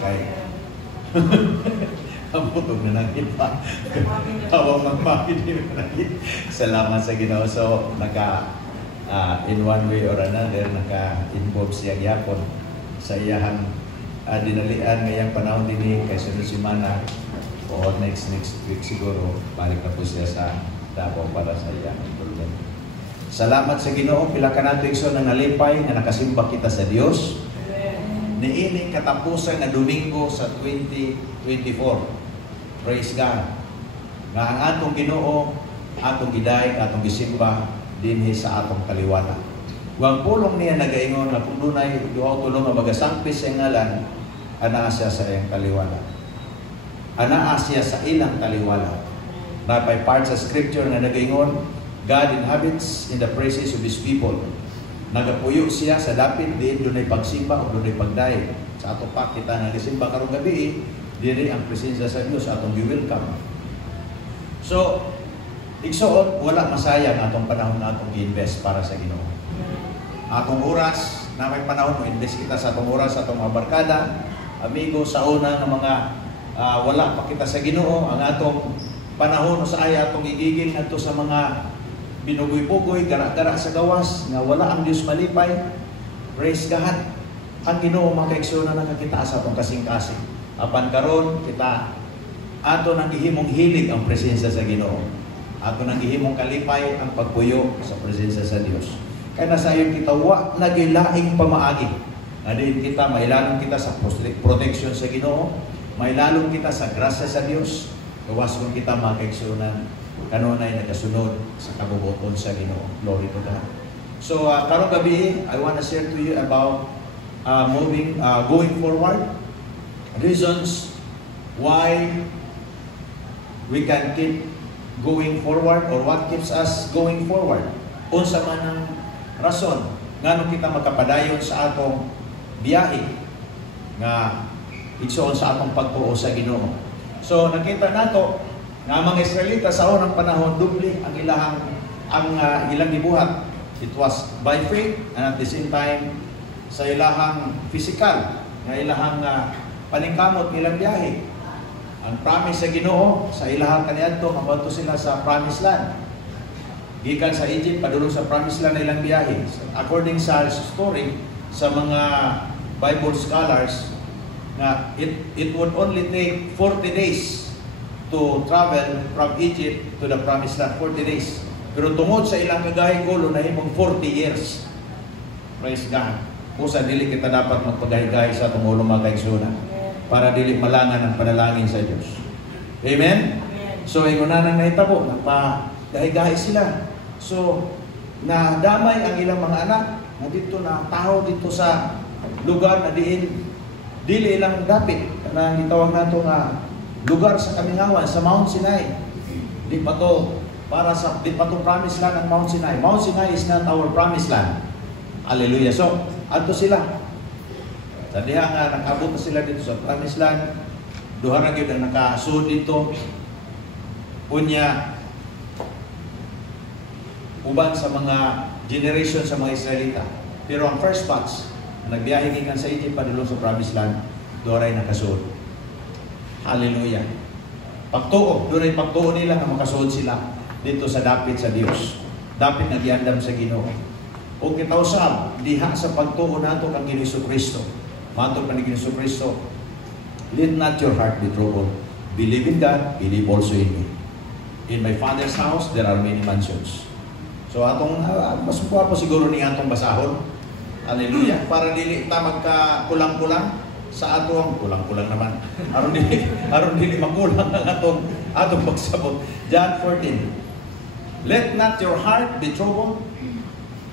Kay ang putog na nangin pa. Tawang magpapit na nangin. Salamat sa Ginoo. So, in one way or another, naka-involve siya gyapon sa iyahang dinalian ngayang panahon din kay sunod semana o next week siguro balik na po siya sa Davao para sa iyang tulong. Salamat sa Ginoo, pila ka nato igsoon na nalipay nga nakasimba kita sa Dios. Niini katapusan nga Domingo sa 2024. Praise God. Nga ang atong Ginoo, atong giday, atong gisimba dinhi sa atong kaliwala. Wang pulong niya nagaingon na kung dunay duha tulong nga magasampis sa ngalan, anaa siya sa iyang kaliwala. Anaa siya sa ilang kaliwala. Na by parts sa scripture nga nagaingon, God inhabits in the praises of His people. Nagapuyo siya sa dapit din dunay pagsimba o dunay pagdayo. Sa ato pa kita nagisimba karong gabi, diri ang presensya sa Dios atong gi-welcome. So, igsoon wala masayang atong panahon na atong gi-invest para sa Ginoo. Atong oras na may panahon mo invest kita sa atong oras, atong mga barkada, amigo sa una ng mga wala pa kita sa Ginoo, ang atong panahon sa ay atong igigil ngadto sa mga binugoy-bugoy, gara-gara sa gawas nga wala ang Dios malipay. Praise God. Ang Ginoo makaigsoon na nakakita sa atong kasing-kasing. Apan karon kita ato nang gihimong hilig ang presensya sa Ginoo. Ato nang gihimong kalipay ang pagpuyo sa presensya sa Dios. Kaya nasayon kita wa nagilaing pamaagi. Adin kita mailalong kita sa protection sa Ginoo, mailalong kita sa grasya sa Dios. Gawas kung kita makaigsunan kanunay nagasunod sa kabubuton sa Ginoo. Glory to God. So karong gabi, I want to share to you about going forward. Reasons why we can keep going forward or what keeps us going forward. Unsa man ang rason ngano kita makapadayon sa atong biyahe nga igsoon sa atong pagtuo sa Ginoo. So nakita nato nga mga Israelita sa unang panahon dubli ang ilang gibuhat. It was by faith and at the same time sa ilahang physical nga ilahang paningkamot nilang biyahe. Ang promise sa Ginoo sa ilahang kaniadto mabato sila sa promised land. Gikan sa Egypt padulong sa promised land na ilang biyahe. According sa story sa mga Bible scholars na it would only take 40 days to travel from Egypt to the promised land. 40 days. Pero tungod sa ilang kagahi-gulo na himong 40 years. Praise God. Kung sa dili kita dapat magpagahi-gahi sa tumulong mga kaigsunan para dili malangan ang panalangin sa Diyos. Amen? So, ingunanan na itabo, nagpagahi-gahi sila. So, nadamay ang ilang mga anak na dito na tao dito sa lugar na dili ilang dapit na gitawag nato nga lugar sa kamingawan sa Mount Sinai. Di pa to promised land ang Mount Sinai. Mount Sinai is not our promised land. Hallelujah. So, ato sila. Sa diha nga nakabot na sila dito sa promised land. Duha ra gyud ang nakasuod dito. Unya uban sa mga generation sa mga Israelita. Pero ang first batch nagbiyahe gikan sa Egypt padulong sa promised land, duha ray nakasuod. Hallelujah. Pagtuo, duha ray pagtuo nila nga makasuod sila dito sa dapit sa Dios. Dapit nga giandam sa Ginoo. O kita usab diha sa pagtuo nato kang Jesu-Kristo. Matod pa ni Jesu-Kristo, let not your heart be troubled. Believe in God, believe also in me. In my Father's house, there are many mansions. So atong mas po siguro ni atong basahon. Hallelujah. Para dili ta magka-kulang-kulang sa atong kulang-kulang naman. Aron dili makulang ang atong pagsabot. John 14. Let not your heart be troubled.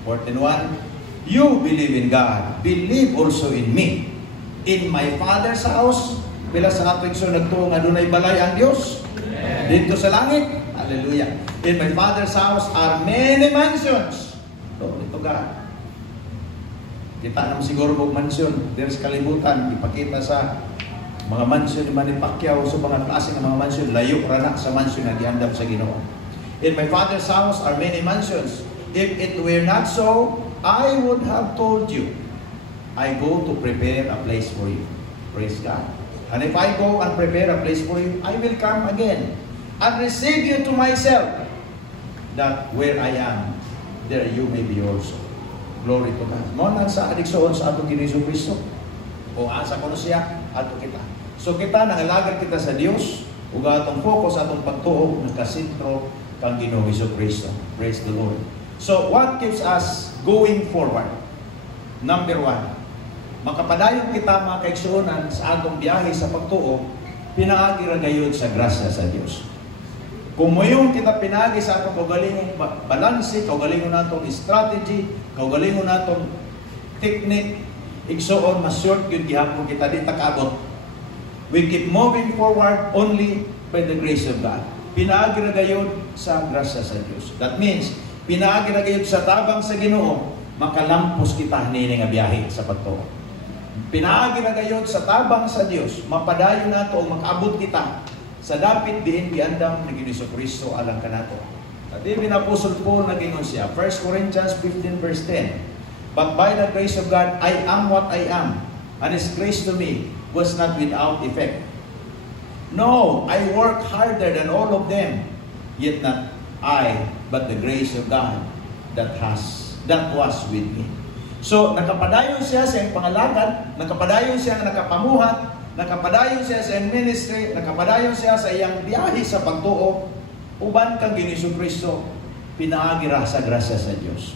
14:1. You believe in God, believe also in me. In my Father's house, bila sa ating nagtuo nga dunay balay ang Dios dito sa langit. Hallelujah. In my Father's house are many mansions. Ito God. Kita naman siguro mong mansion. There's kalibutan. Ipakita sa mga mansion ni Manny Pacquiao sa mga klase ng mga mansion. Layo rana sa mansion na giandam sa Ginoo. In my Father's house are many mansions. If it were not so, I would have told you. I go to prepare a place for you. Praise God. And if I go and prepare a place for you, I will come again and receive you to myself, that where I am, there you may be also. Glory to God. Mo nang sa adiksoon sa atong Ginoong Kristo. O asa ko siya, ato kita. So kita, nangalagad kita sa Dios, ug atong focus, atong pagtuo, nakasentro kang Ginoong Kristo. Praise the Lord. So what keeps us going forward? Number 1, makapadayon kita mga kaigsuonan sa atong biyahe sa pagtuo, pinaagi ra gayud sa grasya sa Dios. Kung moyon kita pinagi sa atong kaugalingong balanse, kaugalingong natong strategy, kaugalingong natong technique, igsuon, mas-short yun gihapon kita, di takabot. We keep moving forward only by the grace of God. Pinaagi ra gayud sa grasya sa Dios. That means, pinaagi ra gayud sa tabang sa Ginoo, makalampos kita nini nga biyahe sa pagtuo. Pinaagi ra gayud sa tabang sa Dios, mapadayon nato o makaabot kita sa dapit diin giandam ni Ginoong Kristo alang kanato. At ibig na Apostle Paul nagingon siya, 1 Corinthians 15 verse 10, "But by the grace of God, I am what I am, and His grace to me was not without effect. No, I work harder than all of them, yet not I, but the grace of God that was with me." So, nakapadayon siya sa iyang pangalagad, nakapadayon siya nga nakapamuhat, nakapadayon siya sa iyang ministry, nakapadayon siya sa iyang biyahe sa pagtuo, uban kang Ginoong Kristo, pinaagi ra sa grasya sa Dios.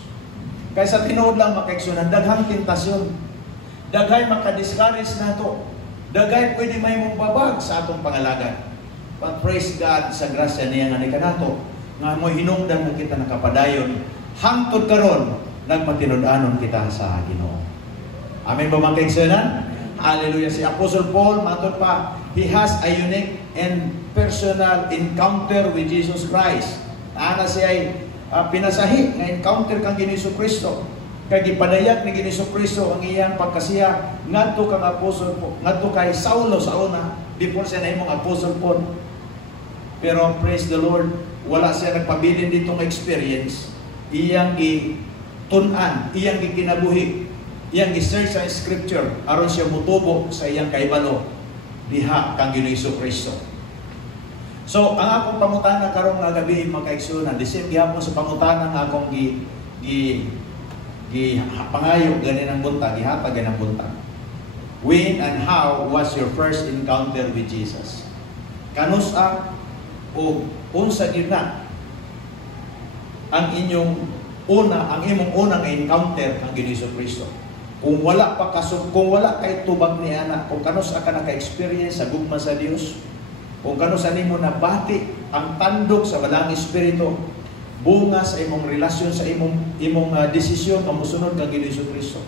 Kaysa tinuod lang makaigsunan, daghang tentasyon, daghay makadiscourage nato, daghay pwede may mong babag sa atong pangalagad. But praise God sa grasya niya nga ni kanato, nga mo hinungdan mo kita nakapadayon, hangtod karon nagpatinud-anon kita sa Ginoo. Amen ba mga kaigsunan? Hallelujah. Si Apostle Paul, matod pa, he has a unique and personal encounter with Jesus Christ. Ana siya ay pinasahi nga encounter kang Ginoong Kristo. Kaya gipadayag ni Ginoong Kristo ang iyang pagkasiya ngadto kang Apostle Paul, ngadto kay Saulo sa una, before siya nahimong Apostle Paul. Pero praise the Lord, wala siya nagpabilin ditong experience. Iyang gitun-an, iyang gikinabuhi, iyang gi-search sa scripture aron siya mutubo sa iyang kaibalo diha kang Ginoong Kristo. So ang akong pangutana karong nga gabi mga kaigsuonan, the same gihapon sa pangutana nga akong pangayo ganin ang buntag, gihatag ganin ang buntag. When and how was your first encounter with Jesus? Kanusa o unsa gid na ang imong unang encounter kang Ginoong Kristo? Kung wala pa kung wala kay tubag ni ana, kung kanusa ka naka-experience sa gugma sa Dios, kung kanusa nimo nabati ang tandog sa balang espiritu, bunga sa imong relasyon sa imong desisyon nga mosunod kang Ginoong Kristo,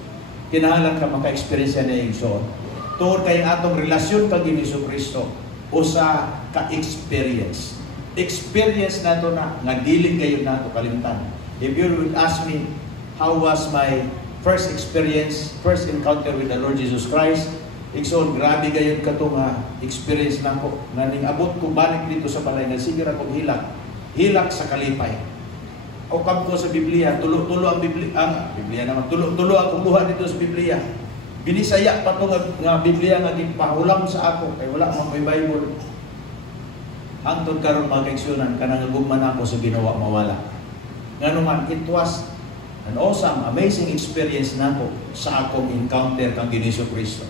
kinahanglan ka maka-experience na igsoon. Tungod kay atong relasyon kang Ginoong Kristo usa ka-experience. Experience nato na nga dili kayo nato kalimtan. If you would ask me, how was my first experience, first encounter with the Lord Jesus Christ, igsoon, grabe gayud ka to nga experience na ko. Nga ning abot ko balik dito sa balay, nasigir akong hilak sa kalipay. O kam ko sa Biblia, tulo ang Biblia naman, tulo akong luha dito sa Biblia. Binisaya pa to nga Biblia nga gipahulam sa ako, kay wala man may Bible. Hangtod karon mga kaigsuonan, kanang gugman ako sa ginawa mawala. Ngano man, it was an awesome, amazing experience nako sa akong encounter kang Ginoong Kristo.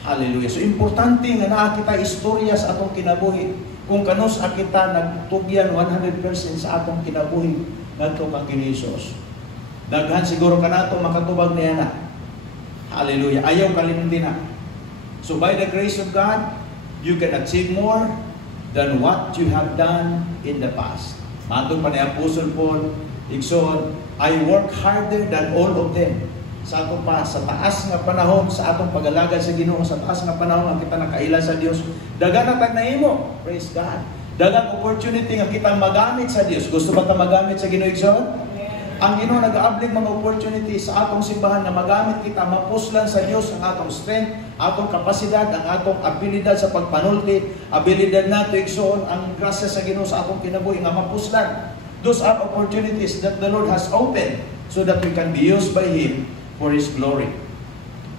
Hallelujah. So importante nga naa kita istorya sa atong kinabuhi. Kung kanus kita nagtugyan 100% sa atong kinabuhi ngadto kang Ginoong. Daghan siguro kanato makatubag niya na. Hallelujah. Ayaw kalimutin na. So by the grace of God, you can achieve more than what you have done in the past. Matod pa ni Apostle Paul, igsoon, I work harder than all of them. Sa ato pa, sa taas nga panahon, sa atong pag-alagad sa Ginoo, sa taas nga panahon nga kita nakaila sa Dios, dagan na nahimo. Praise God. Dagang opportunity nga kita magamit sa Dios. Gusto ba ta magamit sa Ginoo igsoon? Ang Ginoo nag-aablig mga opportunity sa atong simbahan na magamit kita, mapuslan sa Dios ang atong strength, atong kapasidad, ang atong abilidad sa pagpanulti, abilidad nato igsoon ang grasya sa Ginoo sa atong kinabuhi nga mapuslan. Those are opportunities that the Lord has opened so that we can be used by Him for His glory.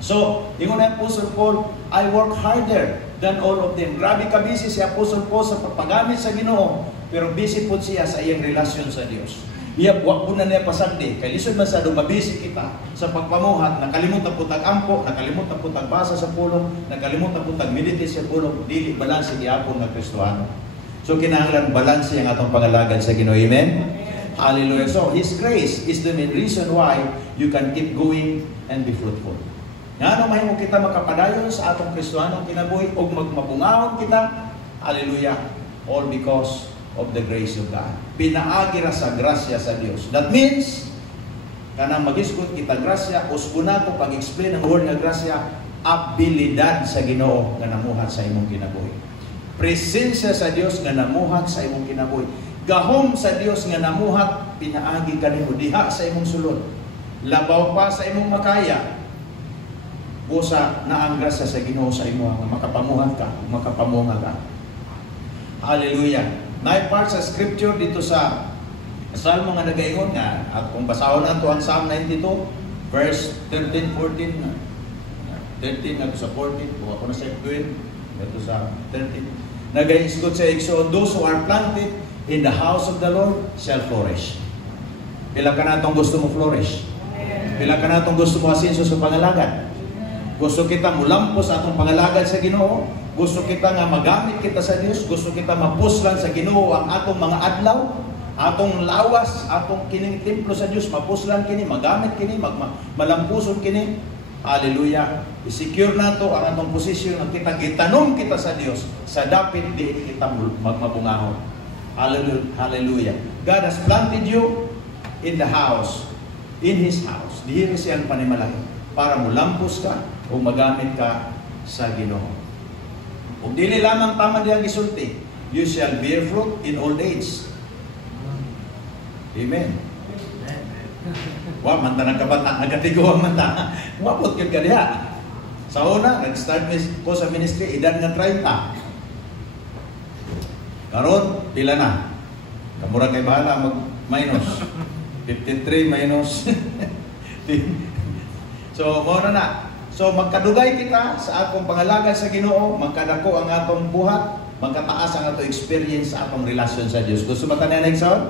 So, ingon na Apostle Paul, I work harder than all of them. Grabe ka busy si Apostle Paul sa pagpagamit sa Ginoo, pero busy po siya sa iyang relasyon sa Dios. Wag po na niya pasagdi. Kay lisod man sa mabisi kita sa pagpamuhat, nakalimutan po tag-ampo, nakalimutan po tag-basa sa pulong, nakalimutan po tag-meditate sa pulong, dili balanse gihapon nga Kristiyano. So kinahanglan balanse ang atong pangalagad sa Ginoo. Amen? Hallelujah. So His grace is the main reason why you can keep going and be fruitful. Nga mahimo kita makapadayon sa atong Kristiyanong kinabuhi o magmabungahon kita. Hallelujah. All because of the grace of God. Pinaagi ra sa grasya sa Dios. That means kanang magisgot kita grasya, usbuna ko pag-explain ang word nga grasya, abilidad sa Ginoo nga namuhat sa imong kinabuhi. Presensya sa Dios nga namuhat sa imong kinabuhi. Gahom sa Dios nga namuhat, pinaagi kanimo diha sa imong sulod. Labaw pa sa imong makaya. Busa na ang grasya sa Ginoo sa imo nga makapamuhat ka, makapamunga ka. Hallelujah. May part sa scripture dito sa Salmo nga nagaingon nga, at kung basahon nato ang Psalm 92 verse 13, 14 13 at sa 14, kung ako na sa 12 ito sa 13, nagaisgot sa Exodus, those who are planted in the house of the Lord shall flourish. Pila ka natong gusto mo flourish? Pila ka natong gusto mo asenso sa pangalagad? Gusto kita mulampos atong pangalagad sa Ginoo? Gusto kita nga magamit kita sa Dios? Gusto kita mapuslan sa Ginoo ang atong mga adlaw? Atong lawas, atong kining templo sa Dios, mapuslan kini, magamit kini, malampuson kini? Hallelujah. I-secure nato ang atong posisyon ang kita gitanong kita sa Dios sa dapit di kita magmabungahon. Hallelujah. God has planted you in the house, in His house. Dihiri siyang panimalaki para mulampos ka o magamit ka sa Ginoo. Kung dili lamang tama diyang gisulti, you shall bear fruit in old age. Amen. Wa man ta nagkabata, nagatigo ang mata. Wa pud gyud ka diha. Sa una, nag-start ko sa ministry edad nga 30. Karon pila na? Kamura kay bahala mag-minus. 53 minus. So, mo na. So magkadugay kita sa atong pangalagad sa Ginoo, magkadako ang atong buhat, magkataas ang atong experience sa atong relasyon sa Dios. Gusto ba tanan next sound?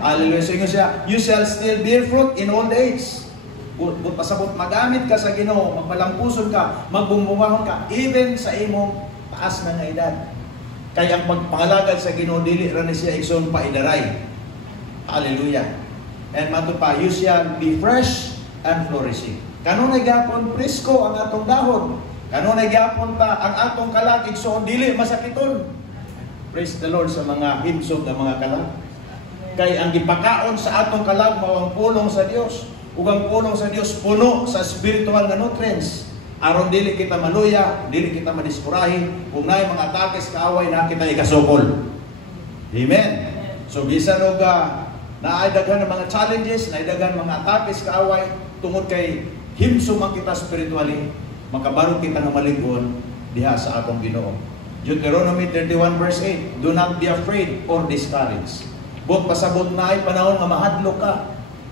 Hallelujah. So siya, you shall still bear fruit in old age. Pasabot magamit ka sa Ginoo, magpalampuson ka, magbumbungahon ka even sa imong taas na nga edad. Kaya ang pagpangalagad sa Ginoo dili ra ni siya igsoon pa idaray. Hallelujah. And mato pa, you shall be fresh and flourishing. Kanunay gyapon presko ang atong dahon. Kanunay gyapon ta ang atong kalag igsoon dili masakiton. Praise the Lord sa mga himsog nga mga kalag. Kay ang gipakaon sa atong kalag mao ang pulong sa Dios. Ug ang pulong sa Dios puno sa spiritual nga nutrients. Aron dili kita maluya, dili kita madiskurahi, kung naay mga atakes kaaway na kita ikasukol. Amen. So bisan og naay daghan mga challenges, naay daghan mga atakes kaaway tungod kay himsog man kita spiritually, makabarog kita nga malingon diha sa atong Ginoo. Deuteronomy 31 verse 8, do not be afraid or discouraged. Bot pasabot na ay panahon nga mahadlok ka,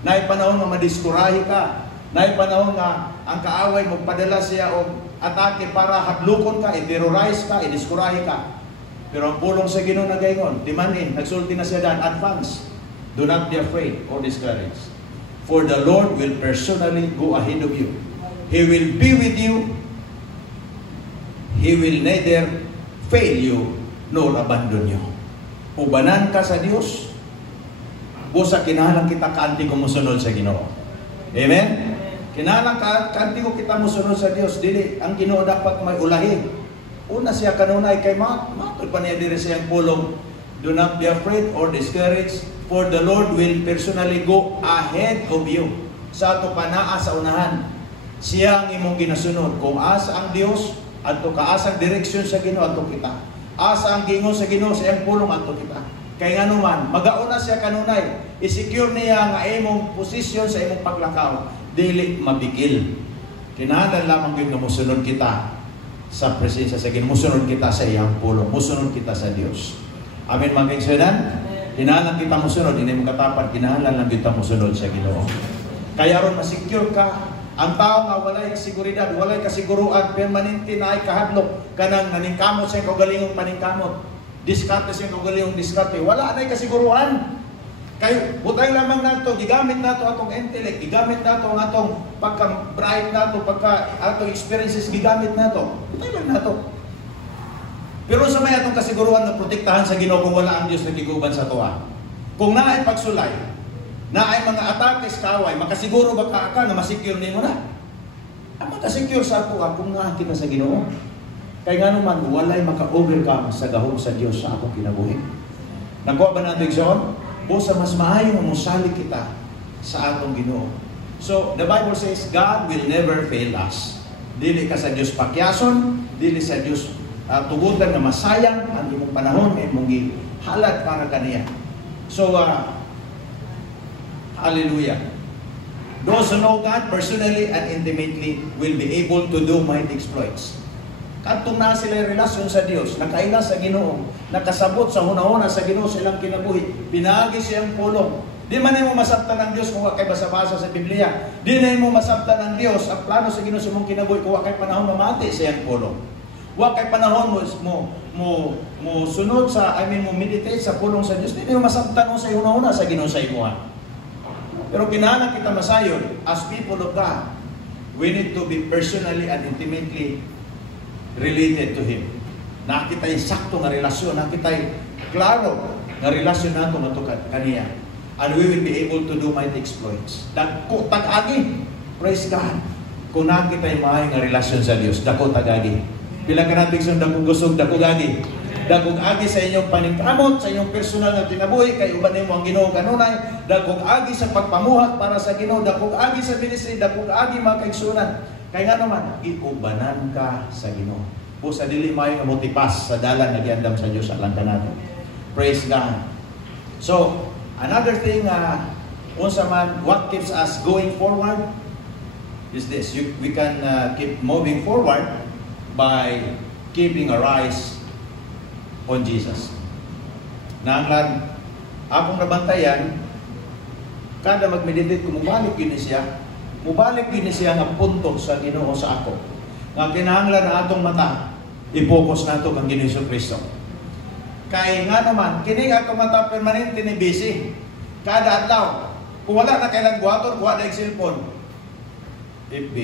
na ay panahon nga madiskurahi ka, na ay panahon nga ang kaaway magpadala siya og atake para hadlokon ka, i-terrorize ka, i-diskurahi ka. Pero ang pulong sa Ginoo nagaingon, timanin, nagsulti na siya dan, advance. Do not be afraid or discouraged. For the Lord will personally go ahead of you. He will be with you. He will neither fail you nor abandon you. Ubanan ka sa Dios. Busa kinahanglan kita kaanti ko musunod sa Ginoo. Amen? Kinahanglan kaanti ko kita musunod sa Dios. Dili ang Ginoo dapat may ulahin. Una siya kanunay kay matod pa niya diri siyang pulong. Do not be afraid or discouraged, for the Lord will personally go ahead of you. Sa ato panaa sa unahan, siya ang imong ginasunod. Kung asa ang Dios, adto ka asang direksyon sa Ginoo adto kita. Asa ang gingon sa Ginoo sa iyang pulong adto kita. Kay ngano man, magauna siya kanunay, i-secure niya nga imong posisyon sa imong paglakaw, dili mabigil. Kinahanglan lamang gyud nga mosunod kita sa presensya sa Ginoo, mosunod kita sa iyang pulong, mosunod kita sa Dios. Amen, mga kaigsunan. Kinahanglan kita mosunod, hindi mo katapat, kinahanglan lang kita mosunod sa Ginoo. Kaya ron masecure ka Ang tao nga walay seguridad, walay kasiguruan, permanente na ay kahadlok kanang naningkamot sa kaugalingong paningkamot. Diskarte sa kaugalingong diskarte. Wala na ay kasiguruan. Kay butay lamang nato, gigamit nato atong intellect, gigamit nato ang atong pagka-bright nato, pagka atong experiences gigamit nato. Butay lang nato. Pero sa may atong kasiguruan na protektahan sa Ginoo kung wala ang Dios nagiguban sa tuwa. Kung naay pagsulay, naay mga atake sa kaway, makasiguro ba ka na masecure nimo na? Ang makasecure sa tuwa kung naa kita sa Ginoo. Kay nga naman walay maka-overcome sa gahom sa Dios sa atong kinabuhi. Nakuha ba natin igsoon? Busa mas maayo nga mosalig kita sa atong Ginoo. So the Bible says God will never fail us. Dili ka sa Dios pakyason, dili sa Dios tugutan na masayang ang imong panahon ay mong gihalad para kaniya. So hallelujah. Those who know God personally and intimately will be able to do mighty exploits. Katong na sila relasyon sa Dios, nakaila sa Ginoo, nakasabot sa hunahuna sa Ginoo silang kinabuhi, pinagi siyang pulong. Di man mo masabtan ng Dios kung kay basa-basa sa Biblia. Di na mo masabtan ng Dios ang plano sa Ginoo sa imong kinabuhi kung kay panahon mamati siyang pulong. Wa kay panahon mo sunod sa mo meditate sa pulong sa Dios. Di mo masabtan mo sa hunahuna sa Ginoo sa imuha. Pero kinahanglan kita masayon as people of God. We need to be personally and intimately related to Him. Nakita'y sakto nga relasyon, nakita'y klaro nga relasyon nato nga to kaniya. And we will be able to do mighty exploits. Dako tag-agi. Praise God. Kung nakita'y maay nga relasyon sa Dios, dako tag-agi. Pila ka natin sa dakong gusog, dako gagi. Dako agi sa inyong paningkamot, sa inyong personal na tinabuhi, kay uban mo ang Ginoo kanunay. Dako agi sa pagpamuhat para sa Ginoo, dako agi sa ministry, dako agi mga kaigsunan. Kaya nga naman, iubanan ka sa Ginoo. Busa dili mayo nga motipas sa dalan nga giandam sa Dios alang kanato. Praise God. So, another thing unsa man what keeps us going forward is this. We can keep moving forward by keeping our eyes on Jesus. Nanglan akong nabantayan kada magmeditate ko mubalik yun siya. Mubalik din siya nga punto sa Ginoo sa ako. Nga kinahanglan na atong mata, i-focus nato kang Ginoo Kristo. Kaya nga naman, kini atong mata permanente ni busy. Kada adlaw, kung wala na kailang buhaton, kuha na yung cellphone. FB.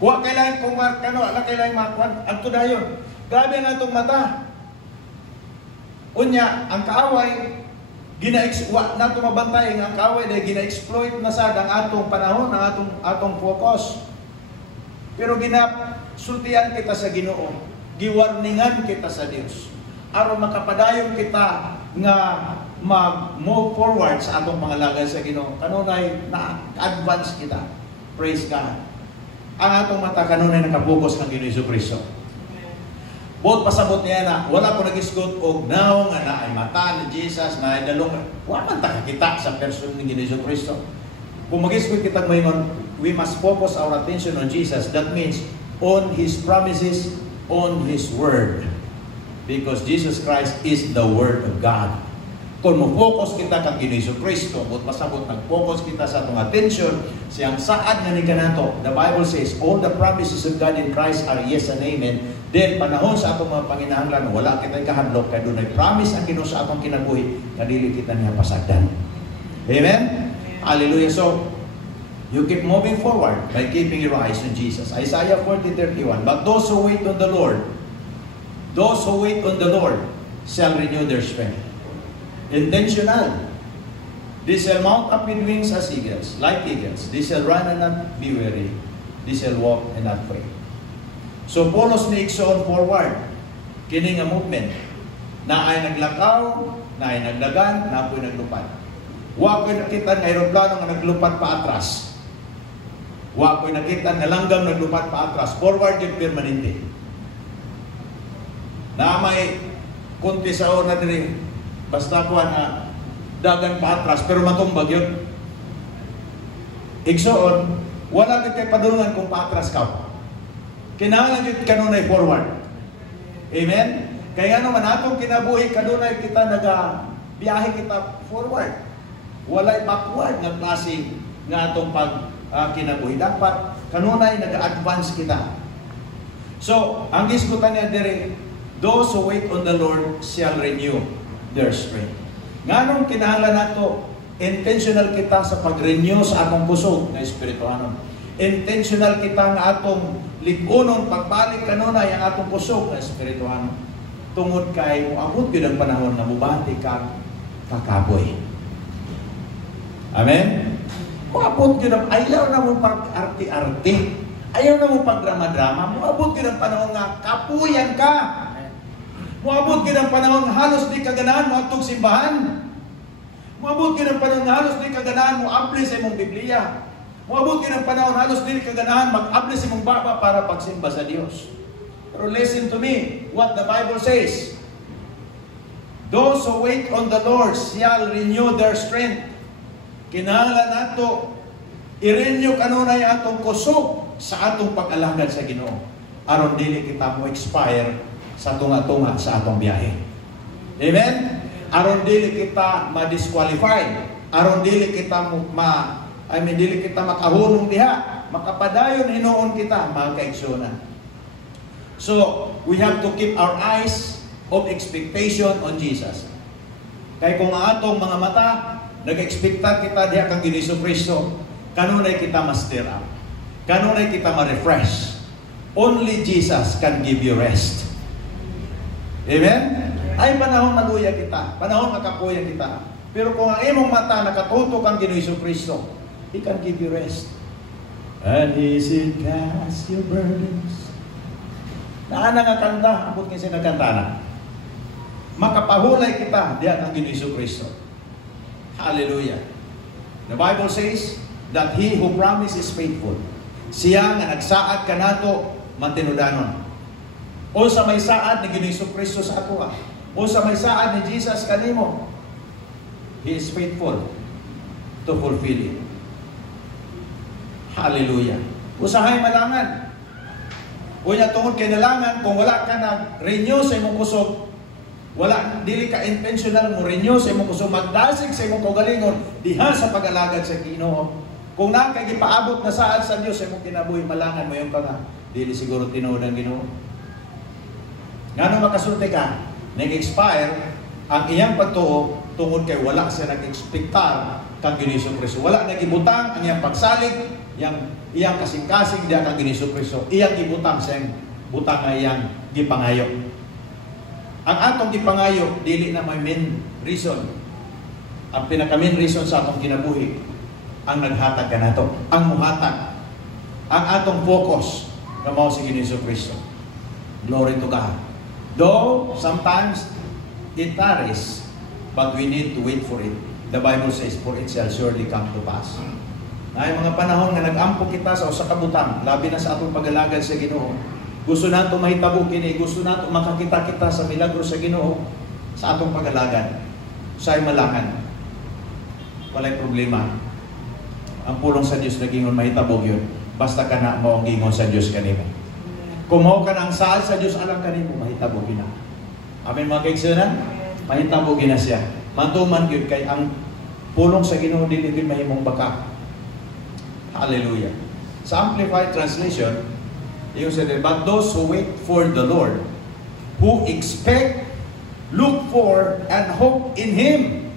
Kuha kailangan kung wala kailangan makuhan. Ang tudayon. Grabe nga itong mata. Unya, ang kaaway, na ito mabantay ang kaaway dahil gina-exploit na sad ang atong panahon, ang atong focus. Pero sultian kita sa Ginoo, giwarningan kita sa Dios. Aron makapadayon kita nga mag-move forward sa atong pangalagay sa Ginoo. Kanunay na-advance kita. Praise God. Ang atong mata kanunay nakapokus ng Ginoo Kristo. Bot pasabot niya na wala ko nag-isgot og now nga na ay mata ni Jesus na ay dalong wa man ta kita sa person ni Ginoo Kristo. Kung mag-isgot kita maynon, we must focus our attention on Jesus. That means on His promises, on His word. Because Jesus Christ is the word of God. Kung mo-focus kita kang Ginoo Kristo, bot pasabot nag-focus kita sa atong attention siyang saad nga ni kanato. The Bible says all the promises of God in Christ are yes and amen. Then panahon sa atong mga panginahanglan wala kitay kahadlok kay dunay promise ang Ginoo sa atong kinabuhi nga dili kita niya pasagdan. Amen. Hallelujah. So you keep moving forward by keeping your eyes on Jesus. Isaiah 40:31. But those who wait on the Lord shall renew their strength. Intentional. They shall mount up with wings as eagles, like eagles. They shall run and not be weary. They shall walk and not faint. So polos ni igsoon forward. Kini nga movement. Na ay naglakaw, na ay nagdagan, na apoy naglupad. Wa ko'y nakita ng aeroplano nga naglupad pa atras. Wa ko'y nakita nga langgam naglupad pa atras. Forward yung permanente. Na may kunti sa oras na rin. Basta po na dagan pa atras, pero matumbag yun. Igsoon, wala ka kay padulungan kung pa-atras ka. Kinahanglan yun kanunay forward. Amen? Kaya naman atong kinabuhi, kanunay kita biyahe kita forward. Walay backward nga klase nga atong kinabuhi. Dapat kanunay nag-advance kita. So, ang gisgutan niya dire, those who wait on the Lord shall renew their strength. Nganong kinahanglan nato intentional kita sa pag-renew sa atong kusog na espirituhanon. Intentional kita nga atong ligunon pagbalik kanunay ang atong kusog na espirituhanon. Tungod kay moabot gyud ang panahon na mubati ka kakaboy. Amen. Moabot gyud ang ayaw na mo pag-arti-arti. Ayaw na mo pag-drama-drama. Moabot gyud ang panahon nga kapuyan ka. Moabot gyud ang panahon nga halos di ka ganahan mo atong simbahan. Moabot gyud ang panahon nga halos di ka ganahan mo abli sa imong Biblia. Moabot gyud ang panahon halos di ka ganahan mag-abli sa imong baba para pagsimba sa Dios. Pero listen to me, what the Bible says. Those who wait on the Lord shall renew their strength. Kinahanglan nato i-renew kanunay atong kusog sa atong pag-alagad sa Ginoo. Aron dili kita mo expire sa tunga-tunga sa atong biyahe. Amen? Aron dili kita ma-disqualify. Aron dili kita dili kita makahunong diha. Makapadayon hinuon kita, mga kaigsunan. So, we have to keep our eyes of expectation on Jesus. Kaya kung ang atong mga mata, nag-expecta kita diha kang Ginoong Kristo, kanunay kita ma-stir up. Kanunay kita ma-refresh. Only Jesus can give you rest. Amen? Ay panahon maluya kita. Panahon makapuya kita. Pero kung ang imong mata nakatutok ang Ginoong Kristo, He can give you rest. And easy cast your burdens. Naana nga kanta, abot nga siya nagkanta na. Makapahulay kita diyan ang Ginoong Kristo. Hallelujah. The Bible says that He who promises is faithful. Siya nga nagsaad ka nato mantinudanon. O sa may saad ni Ginoong Kristo sa ato. O sa may saad ni Jesus kanimo. He is faithful to fulfill it. Hallelujah. Usahay malangan. Unya tungod kay nalangan, kung wala ka na-renew sa imong kusog, dili ka intentional mo renew sa imong kusog, magdasig sa imong kaugalingon, diha sa pag-alagad sa Ginoo. Kung na kay gipaabot na saad sa Dios sa imong kinabuhi, malangan mo yung ka dili siguro tinuod ang Ginoo. Ngano makasulti ka, nag-expire ang iyang pagtuo tungod kay wala siya nag-expectar kang Ginoong Kristo. Wala nagibutang ang iyang pagsalig, iyang kasing-kasing diya kang Ginoong Kristo. Iyang gibutang sa butang nga iyang gipangayo. Ang atong gipangayo, dili na may main reason. Ang pinaka-main reason sa atong kinabuhi, ang naghatag ka nato. Ang muhatag. Ang atong focus, na mao si Ginoong Kristo. Glory to God. Though, sometimes, it tarries, but we need to wait for it. The Bible says, for it shall surely come to pass. Ay mga panahon nga nag-ampo kita sa usa ka butang, labi na sa atong pag-alagad sa Ginoo. Gusto nato mahitabo kini, gusto nato makakita kita sa milagro sa Ginoo sa atong pag-alagad. Say malangan. Walay problema. Ang pulong sa Dios nagingon mahitabo gyud. Basta kana mao ang gingon sa Dios kanimo. Kung mao ka nang saad sa Dios alang kanimo, mahitabo gina. Amen mga kaigsunan? Mahitabo gina siya. Mantuman gyud kay ang pulong sa Ginoo dili gyud mahimong baka. Hallelujah. Sa Amplified Translation, yung said, but those who wait for the Lord, who expect, look for, and hope in Him,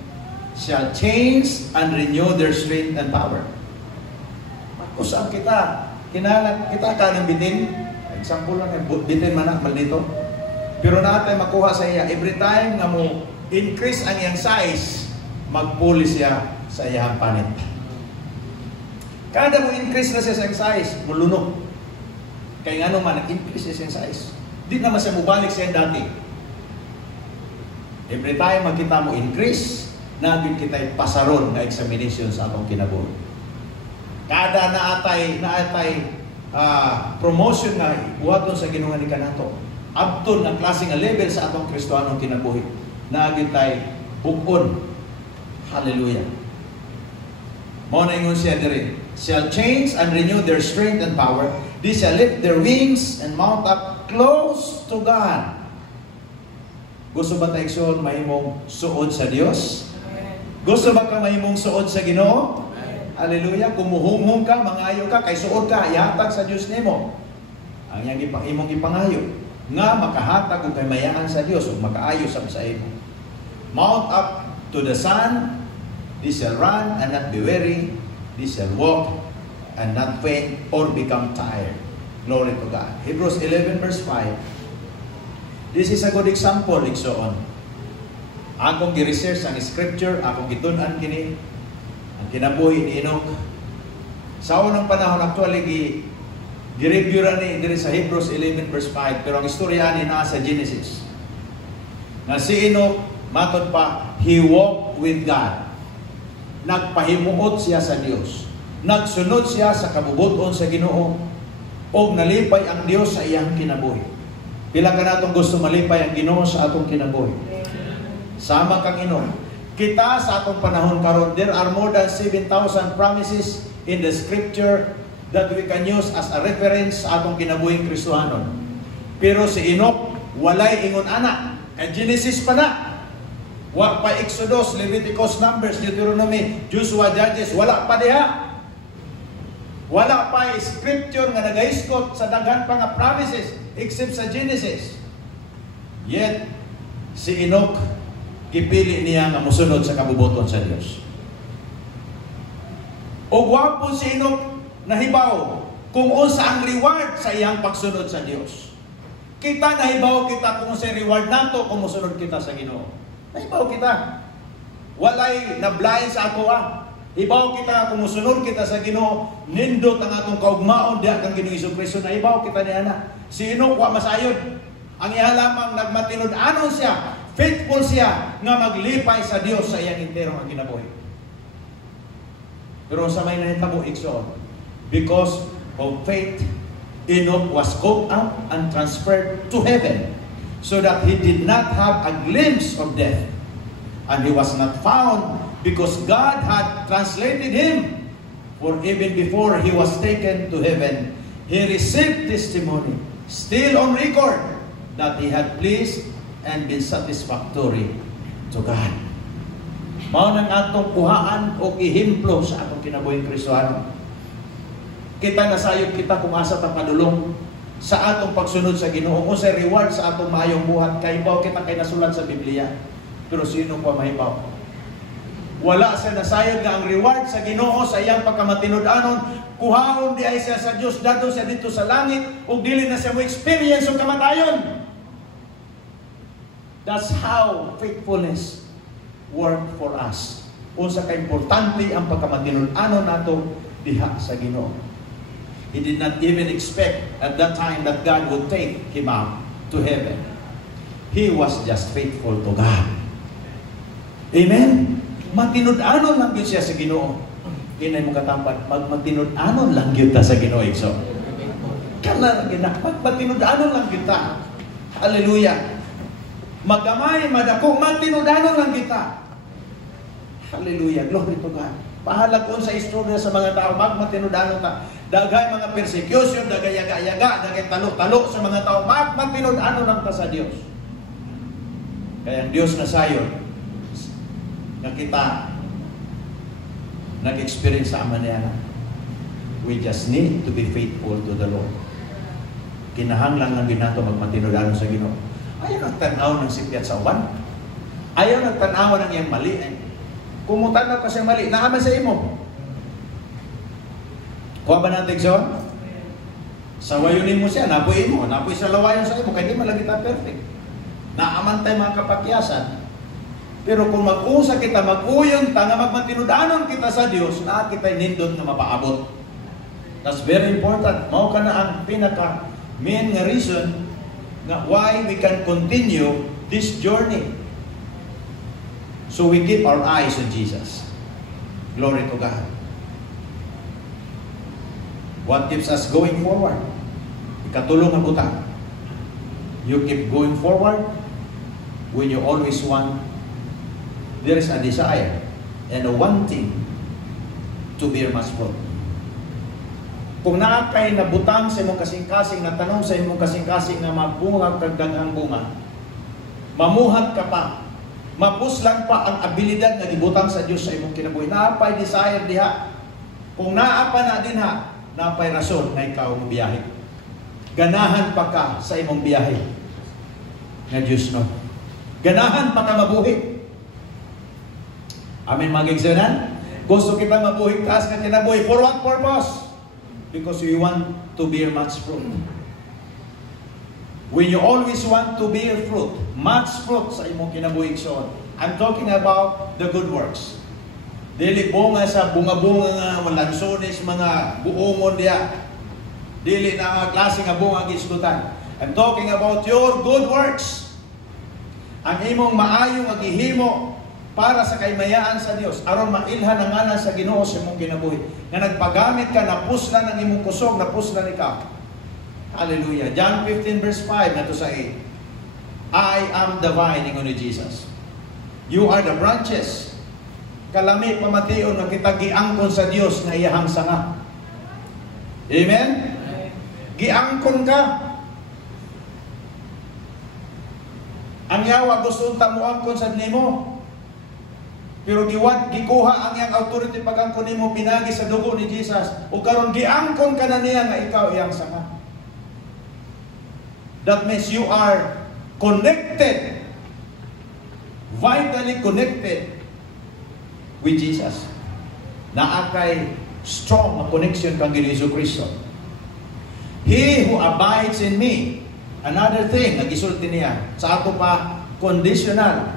shall change and renew their strength and power. Kusang kita, kinalang kita ka ng bitin, example lang, bitin man mal dito. Pero natin makuha sa iya, every time na mo increase ang iyang size, magpuli siya sa iyang panit. Kada mo increase na siya sa size, mulunok. Kaya nga naman, nag-increase siya sa size. Di naman siya mubalik siya dati. Every time makita mo increase, nabit kita pasaron na examination sa atong kinabuhi. Kada naatay promotion na buhaton sa Ginoo ni kanato. Abton ng klase nga level sa atong Kristohanong kinabuhi. Nabit tay bukon. Hallelujah. Mao na ingon siya diri, shall change and renew their strength and power. They shall lift their wings and mount up close to God. Gusto ba tayo mahimong suod sa Dios? Gusto ba ka mahimong suod sa Ginoo? Hallelujah. Kumuhumhum ka, mangayo ka, kay suod ka, ihatag sa Dios nimo. Ang imong ipangayo nga makahatag og kamayaan sa Dios ug makaayo sa imo. Mount up to the sun, they shall run and not be weary, they shall walk and not faint or become tired. Glory to God. Hebrews 11 verse 5. This is a good example, igsoon. Akong gi-research ang scripture, akong gitun-an kini ang kinabuhi ni Enoch. Sa unang panahon actually gi-review ra ni diri sa Hebrews 11 verse 5, pero ang istorya ni naa sa Genesis. Na si Enoch matod pa, he walked with God. Nagpahimuot siya sa Dios. Nagsunod siya sa kabubuton sa Ginoo o nalipay ang Dios sa iyang kinabuhi. Pila ka natong gusto malipay ang Ginoo sa atong kinabuhi. Sama kang Enoch. Kita sa atong panahon karon, there are more than 7,000 promises in the scripture that we can use as a reference sa atong kinabuhing Kristohanon. Pero si Enoch walay ingon ana. Kay Genesis pa na. Wa pa Exodus, Leviticus, Numbers, Deuteronomy, Joshua, Judges, wala pa diha. Wala pa scripture nga nagaiskot sa daghan pa nga promises except sa Genesis. Yet si Enoch gipili niya nga mosunod sa kabubuton sa Dios. O gwapo si Enoch nahibaw kung unsa ang reward sa iyang pagsunod sa Dios. Kita nahibaw kita kung unsa reward nato kung mosunod kita sa Ginoo. Nahibaw kita. Walay nablain sa ako Hibaw kita kung mosunod kita sa Ginoo, nindot ang atong kaugmaon diha kang Ginoo Jesucristo. Nahibaw kita niana. Si Enoch wa masayod. Ang iya lamang nagmatinud-anon siya, faithful siya nga maglipay sa Dios sa iyang enterong ang kinabuhi. Pero sa may nahitabo igsoon, because of faith, Enoch was caught up and transferred to heaven, so that he did not have a glimpse of death. And he was not found because God had translated him. For even before he was taken to heaven, he received testimony, still on record, that he had pleased and been satisfactory to God. Mao nang atong kuhaan o ihimplo sa atong kinabuhing Kristohano. Kita nasayod kita kung asa ta padulong sa atong pagsunod sa Ginoo, o sa reward sa atong maayong buhat. Kay baw kita kay nasulat sa Biblia. Pero sino pa mahibaw? Wala siya nasayod nga ang reward sa Ginoo sa iyang pagkamatinud-anon. Kuhaon di ay siya sa Dios, dadto siya dito sa langit, ug dili na siya mo experience ang kamatayon. That's how faithfulness work for us. Unsa ka importante ang pagkamatinud-anon nato diha sa Ginoo. He did not even expect at that time that God would take him out to heaven. He was just faithful to God. Amen? Matinud-anon lang yun siya sa Ginoo. Kinay mo katampan, magmatinud-anon lang yun ta sa Ginoo. So, kana lang magmatinud-anon lang kita. Hallelujah. Magamay, madako, matinud-anon lang kita. Hallelujah. Glory to God. Pahalag ko sa istorya sa mga tao, magmatinud-anon ta. Dagay mga persecution, dagay yaga-yaga, dagay talo-talo sa mga tao, magmatinud-anon lang ta sa Dios. Kaya ang Dios na sayon, na kita nag-experience sa ama niya. We just need to be faithful to the Lord. Kinahanglan nga binato magmatinud-anon sa Ginoo. Ayaw nagtanaw ng sipiat sa uban. Ayaw nagtanaw ng iyang mali. Kung mutanaw ka siyang mali, naaman sa imo. Kuha ba natin siya? Sawayunin mo siya, napoy mo. Napoy sa lawayan sa imo, kaya di malagi ta perfect. Naaman tayo mga kapakyasan. Pero kung mag-usa kita, mag-uyon ta, nga magmatinud-anon kita sa Dios, na kita nindot na mapaabot. That's very important. Mao ka na ang pinaka main nga reason nga why we can continue this journey. So we keep our eyes on Jesus. Glory to God. What keeps us going forward? Ikatulong ang buta. You keep going forward when you always want. There is a desire and a wanting to bear much fruit. Kung nakakay nabutang sa imong kasing-kasing, na tanong sa imong kasing-kasing na mabungag kagdaghang bunga, mamuhat ka pa, mapuslan pa ang abilidad na gibutang sa Dios sa imong kinabuhi. Naapay desire diha Kung naapa na din ha, napay rason na ikaw biyahe. Ganahan pa ka sa imong biyahe. Nga Diyos no. Ganahan pa ka mabuhi. Amen mga igsoon. Gusto kita mabuhi taas ka kinabuhi. For what purpose? Because we want to bear much fruit. When you always want to bear fruit, much fruit sa imong kinabuhi igsoon. I'm talking about the good works. Dili bunga sa bunga-bunga nga walansones mga buongon diya. Dili na klase nga bunga gisgutan. I'm talking about your good works. Ang imong maayo nga gihimo para sa kaymayaan sa Dios aron mailhan ang ngalan sa Ginoo sa imong kinabuhi. Nga nagpagamit ka, napuslan ang imong kusog, napuslan ikaw. Hallelujah. John 15 verse 5 nato sa 8. I am the vine, ingon ni Jesus. You are the branches. Kalami pamation nga kita giangkon sa Dios nga iyahang sanga. Amen? Giangkon ka. Ang yawa gusto unta mo angkon sa nimo. Pero gikuha ang iyang authority pag-angkon nimo pinagi sa dugo ni Jesus. O karon giangkon ka na niya nga ikaw iyang sanga. That means you are connected, vitally connected with Jesus. Naakay strong connection kang Hesus Kristo. He who abides in me. Another thing, nagisulti niya, sa ato pa, conditional.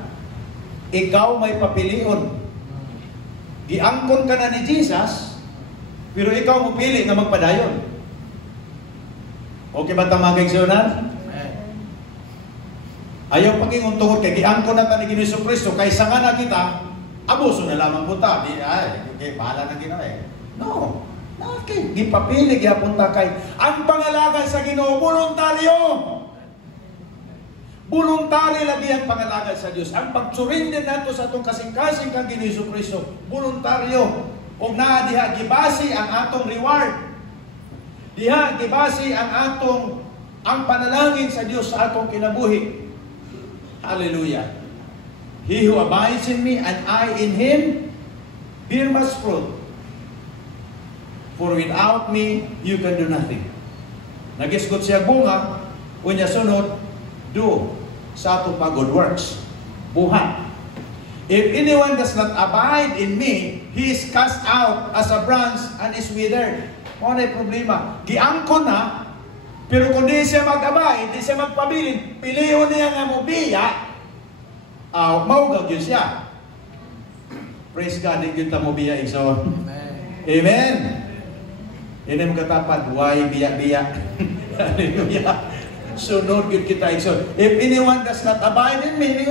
Ikaw may papilion. Giangkon ka na ni Jesus, pero ikaw mo pili na magpadayon. Okay ba tama kay Zonan? Ayaw paging tungod kay giangkon na ta ni Hesus Kristo, kaysa nga na kita, abuso na lamang punta. Okay, bahala na ginawa eh. No. Okay, gipapili gyapon ta kay ang pangalagay sa Ginoo voluntaryo. Voluntary lagi ang pangalagay sa Dios. Ang pagsurrender nato sa atong kasing-kasing kang Hesus Kristo, voluntaryo. Og naa diha gibasi ang atong reward. Diha gibasi ang panalangin sa Dios sa atong kinabuhi. Hallelujah. He who abides in me and I in him bear much fruit. For without me, you can do nothing. Nagisgot siya bunga, unya sunod, do sa atong pa good works. Buhat. If anyone does not abide in me, he is cast out as a branch and is withered. Ano yung problema? Giangkon na, pero kung di siya mag-abide, di siya magpabilin, piliyon niya nga mo biya, maugag yun siya. Praise God, di yun mo biya, iso. Amen. Yan ang katapat, why biya-biya? Hallelujah. Sunod yun kita, iso. If anyone does not abide in me,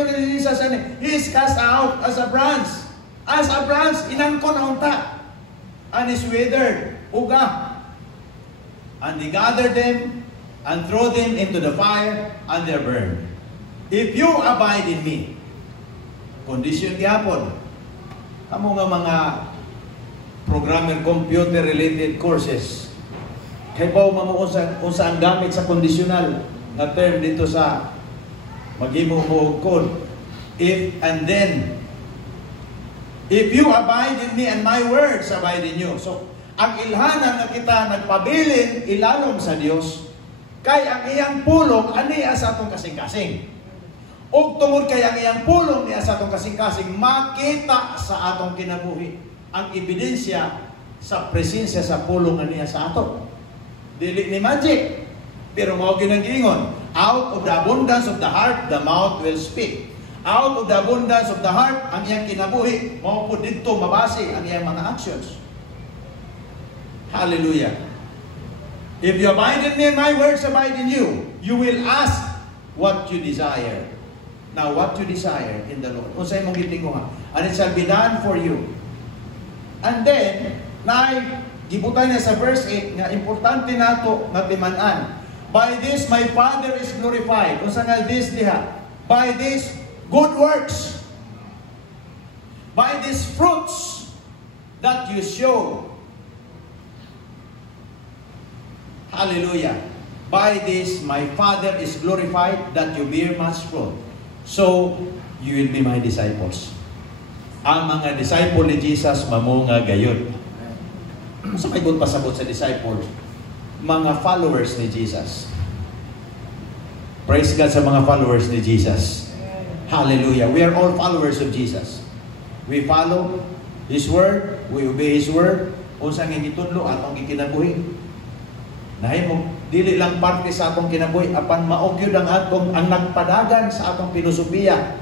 he is cast out as a branch. As a branch, inangkon na unta. And is withered, uga. And they gather them and throw them into the fire and they're burned. If you abide in me, condition gyapon. Kamo nga mga programmer computer related courses. Kay bao unsa ang gamit sa conditional na term dito sa maghimo mo code. If and then if you abide in me and my words abide in you. So ang ilhanan nga kita nagpabilin ilalom sa Dios kay ang iyang pulong aniya sa atong kasing-kasing. Ug tungod kay ang iyang pulong niya sa atong kasing-kasing makita sa atong kinabuhi ang ebidensya sa presensya sa pulong aniya sa ato. Dili ni magic, pero mao ginangingon, out of the abundance of the heart the mouth will speak. Out of the abundance of the heart ang iyang kinabuhi mao pud didto mabase ang iyang mga actions. Hallelujah. If you abide in me and my words abide in you, you will ask what you desire. Now, what you desire in the Lord. Kung sa'yo mong gitinguha. And it shall be done for you. And then, gibutan niya sa verse 8, nga importante nato nga timan-an. By this, my Father is glorified. Kung saan nga this diha? By this, good works. By these fruits that you show. Hallelujah. By this, my Father is glorified that you bear much fruit. So, you will be my disciples. Ang mga disciple ni Jesus, mamunga gayon. Sa may good pasabot sa disciples, mga followers ni Jesus. Praise God sa mga followers ni Jesus. Hallelujah. We are all followers of Jesus. We follow His Word, we obey His Word, unsang gitudlo atong gikinabuhi. Nahimo dili lang parte sa atong kinabuhi, apan maogyod ang nagpadagan sa atong filosofiya.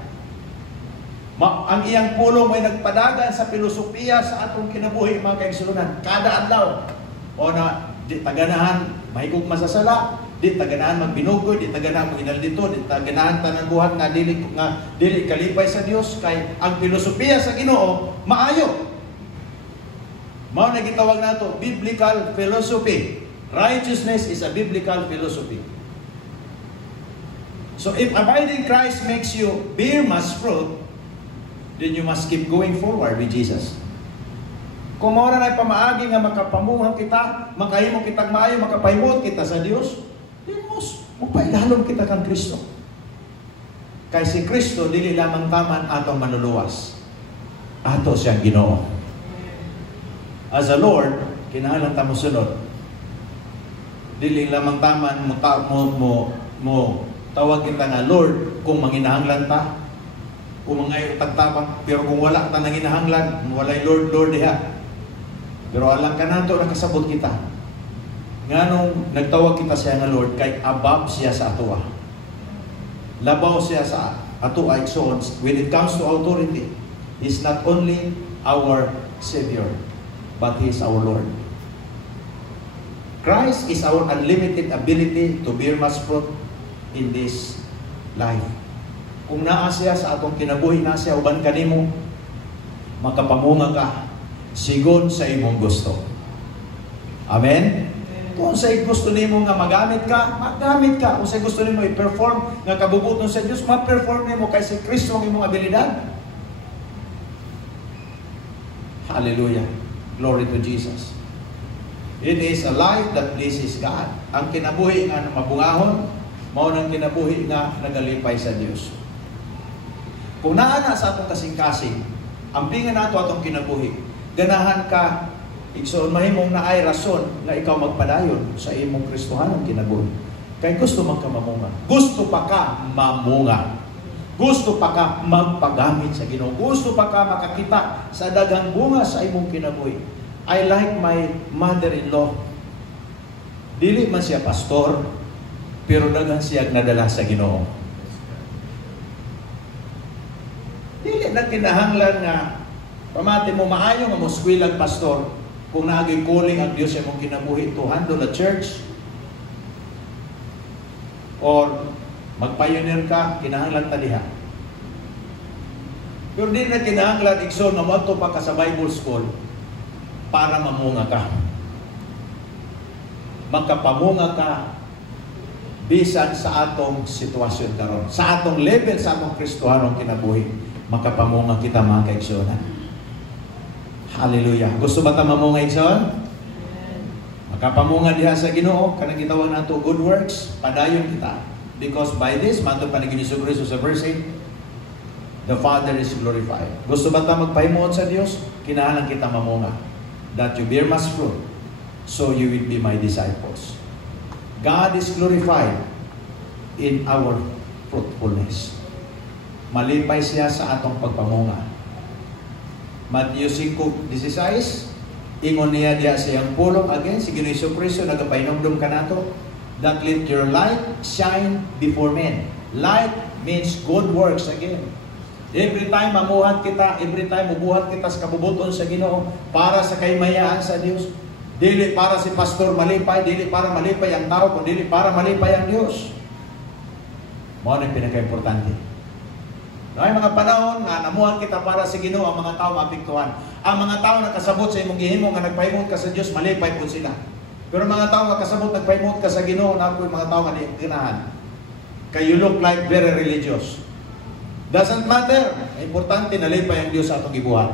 Ang iyang pulong may nagpadagan sa filosofiya sa atong kinabuhi, mga kaigsunan. Kada adlaw o na di taganahan mahigugma sa sala, di taganahan magbinugoy, di taganahan maginaldito, di taganahan tanan buhat nga dili kalipay sa Dios, kay ang filosofiya sa Ginoo maayo. Mao na gitawag nato biblical philosophy. Righteousness is a biblical philosophy. So if abiding Christ makes you bear much fruit, then you must keep going forward with Jesus. Kung mao na pamaagi nga makapamuhang kita, makahimo kitag maayo, makapahimot kita sa Dios, then magpailalom kita kang Kristo. Kay si Kristo dili lamang taman atong manluluwas, ato siyang Ginoo. As a Lord, kinahanglan ta mo sunod. Dili lamang taman mo tawag kita nga Lord kung manginahanglan ta, kung mga tagtabang, pero kung wala ta nanginahanglan, walay Lord diha. Pero alam ka nato nakasabot kita. Nganong nagtawag kita siya nga Lord kay above siya sa atoa. Labaw siya sa atoa. So when it comes to authority, He's not only our Savior, but He is our Lord. Christ is our unlimited ability to bear much fruit in this life. Kung naa siya sa atong kinabuhi, na siya uban kanimo, makapamunga ka sigon sa imong gusto. Amen? Kung sa'y gusto nimo nga magamit ka. Kung sa'y gusto nimo i-perform nga kabubuton sa Diyos, ma-perform nimo kay si Kristo ang imong abilidad. Hallelujah. Glory to Jesus. It is a life that pleases God. Ang kinabuhi nga mabungahon, mao nang kinabuhi nga nagalipay sa Dios. Kung naa na sa atong kasing-kasing, ampingan nato atong kinabuhi, ganahan ka, igsoon mahimong naay rason nga ikaw magpadayon sa imong Kristohanong kinabuhi. Kay gusto man ka mamunga. Gusto pa ka mamunga. Gusto pa ka magpagamit sa Ginoo. Gusto pa ka makakita sa daghang bunga sa imong kinabuhi. I like my mother-in-law. Dili man siya pastor, pero daghan siya nadala sa Ginoo. Dili na kinahanglan nga pamati mo maayo nga moswilag pastor kung naagay calling ang Dios sa imong kinabuhi to handle a church or magpioneer ka, kinahanglan ta diha. Pero di na kinahanglan igsoon nga moadto pa ka sa Bible school para mamunga ka. Magkapamunga ka bisan sa atong sitwasyon karon, sa atong level sa atong Kristohanong kinabuhi. Makapamunga kita mga kaigsoon. Hallelujah. Gusto ba ta mamunga igsoon? Makapamunga diha sa Ginoo, kanang gitawag nato good works, padayon kita. Because by this, matod pa ni Kristo sa verse 8, the Father is glorified. Gusto ba ta magpahimuot sa Dios? Kinahanglan kita mamunga. That you bear much fruit, so you will be my disciples. God is glorified in our fruitfulness. Malipay siya sa atong pagpamunga. Matthew 5:16, ingon niya diya siyang pulong again, si Ginoong Kristo nagapainomdom ka nato, that let your light shine before men. Light means good works again. Every time mamuhat kita, every time mubuhat kita sa kabubuton sa Ginoo para sa kaymayaan sa Dios. Dili para si pastor malipay, dili para malipay ang tao, kundi dili para malipay ang Dios. Mao ang pinaka-importante. Ay mga panahon nga namuhan kita para sa Ginoo, ang mga tao maapektuhan. Ang mga tao nakasabot sa imong gihimo nga nagpahimot ka sa Dios, malipay pud sila. Pero mga tao nga kasabot nagpahimot ka sa Ginoo, nakoy mga tao nga ganahan. Kay you look like very religious. Doesn't matter. Importante nalipay ang Dios sa atong gibuhat.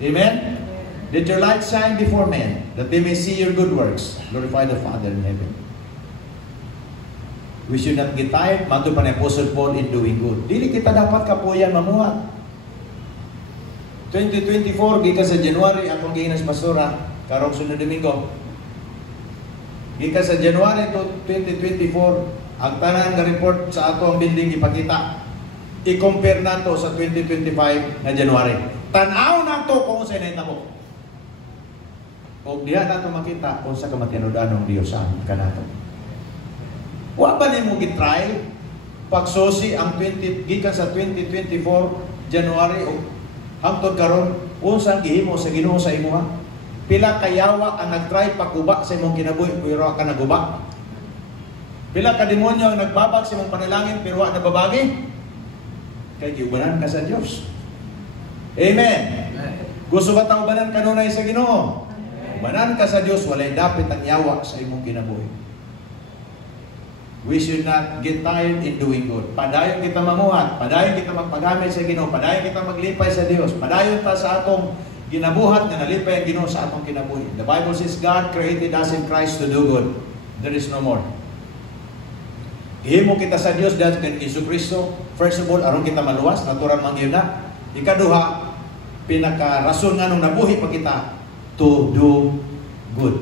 Amen. Let your light shine before men, that they may see your good works. Glorify the Father in heaven. We should not get tired, mato pa ni Apostle Paul, in doing good. Dili kita dapat kapuyan mamuhat. 2024, gikan sa January, akong gihinas pastora, karong sunod Domingo. Gikan sa January 2024, ang tanan nga report sa ato ang building ipakita. I-compare nato sa 2025 na January. Tan-aw nato kung sa nahitabo. O diha nato makita kung sa kamatinudan ng Dios sa kanato. Wa ba nimo gitry pagsusi ang gikan sa 2024 January o hangtod karon unsang gihimo sa Ginoo sa imuha? Pila kayawa ang nagtry pagguba sa imong kinabuhi pero ka naguba? Pila ka demonyo ang nagbabag sa imong panalangin pero wa nababagi? Kay giubanan ka sa Dios. Amen. Gusto ba taong banan kanunay sa Ginoo? Banan ka sa Dios, walay dapit ang yawa sa imong kinabuhi. We should not get tired in doing good. Padayon kita mamuhat, padayon kita magpagamit sa Ginoo, padayon kita maglipay sa Dios, padayon ta sa atong ginabuhat nga nalipay ang Ginoo sa atong kinabuhi. The Bible says God created us in Christ to do good. There is no more. Ihimo kita sa Dios dahil kay Jesucristo. First of all, aron kita maluwas, natural man yun na. Ikaduha, pinaka-rason nga nung nabuhi pa kita to do good.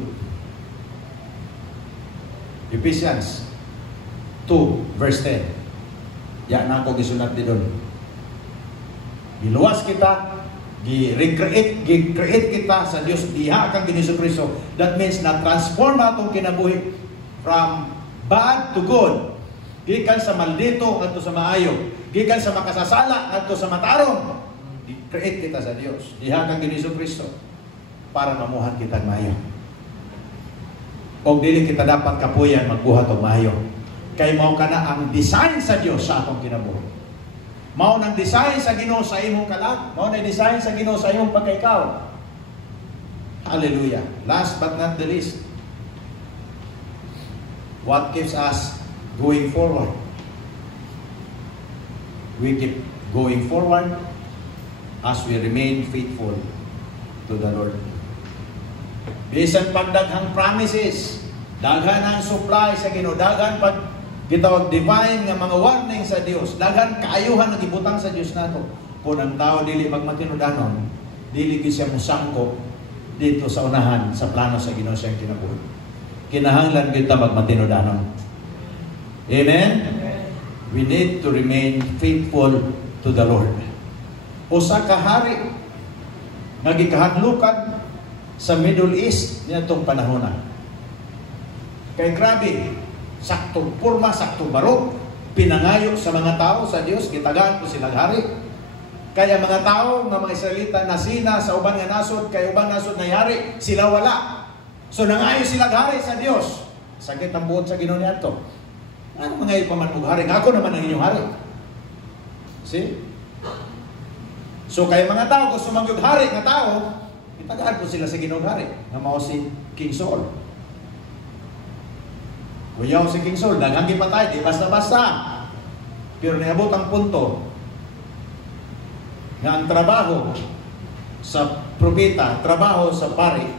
Ephesians 2 verse 10. Yan na ako gisunat din doon. Giluwas kita, gi-create kita sa Dios, diha kang Jesucristo. That means na-transform natong kinabuhi from bad to good. Gikan sa maldito ngadto sa maayo, gikan sa makasasala ngadto sa matarong. Create kita sa Dios. Diha kang Jesucristo para mamuhat kita maayo. Og dili kita dapat kapuyan magbuhat og maayo. Kay mao kana ang design sa Dios sa atong kinabuhi. Mao nang design sa Ginoo sa imong kalag, mao nang design sa Ginoo sa imong pagkaikaw. Hallelujah. Last but not the least, what keeps us going forward? We keep going forward as we remain faithful to the Lord. Bisan pagdaghang promises, daghan ang supply sa Ginoo, daghan pag gitawag divine nga mga warning sa Dios, daghan kaayuhan nga gibutang sa Dios nato. Kung ang tao dili magmatinudanon, dili gyud siya mosangko dito sa unahan sa plano sa Ginoo siyang kinabuhi. Kinahanglan kita magmatinudanon. Amen? We need to remain faithful to the Lord. Usa ka hari nga gikahadlukan sa Middle East niadtong panahon na. Kay grabe, sakto porma, sakto barok, pinangayo sa mga tao sa Dios, gitagaan ko silang hari. Kaya mga tao nga mga Israelita nasina sa uban nga nasod, kay uban nasod na hari, sila wala. So nangayo silang hari sa Dios. Sakit ang buot sa Ginoo niadto. Ano mga ipaman og hari? Ako naman ang inyong hari. See? So kay mga tao gusto magyud hari nga tao, itagaan ko sila sa Ginoo hari, nga mao si King Saul. Kuyaw si King Saul, daghang gipatay, di basta-basta. Pero niabot ang punto nga ang trabaho sa propeta, trabaho sa pari,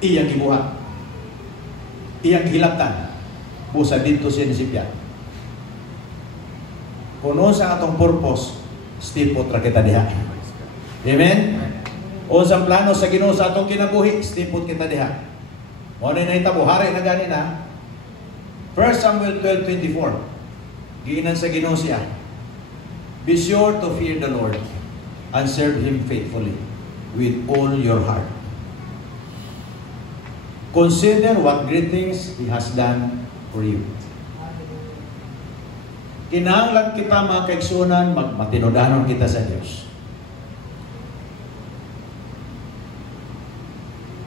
iyang gibuhat. Iyang hilabtan. Busa dito siya nisipyan. Kuno sa atong purpose, stipot ra kita diha. Amen? O sa plano sa Ginoo sa atong kinabuhi, stipot kita diha. Mo na nahitabo, hari na gani na. 1 Samuel 12:24. Giinan sa Ginoo siya. Be sure to fear the Lord and serve Him faithfully with all your heart. Consider what great things He has done for you. Kinahanglan kita mga kaigsunan, magmatinudanon kita sa Diyos.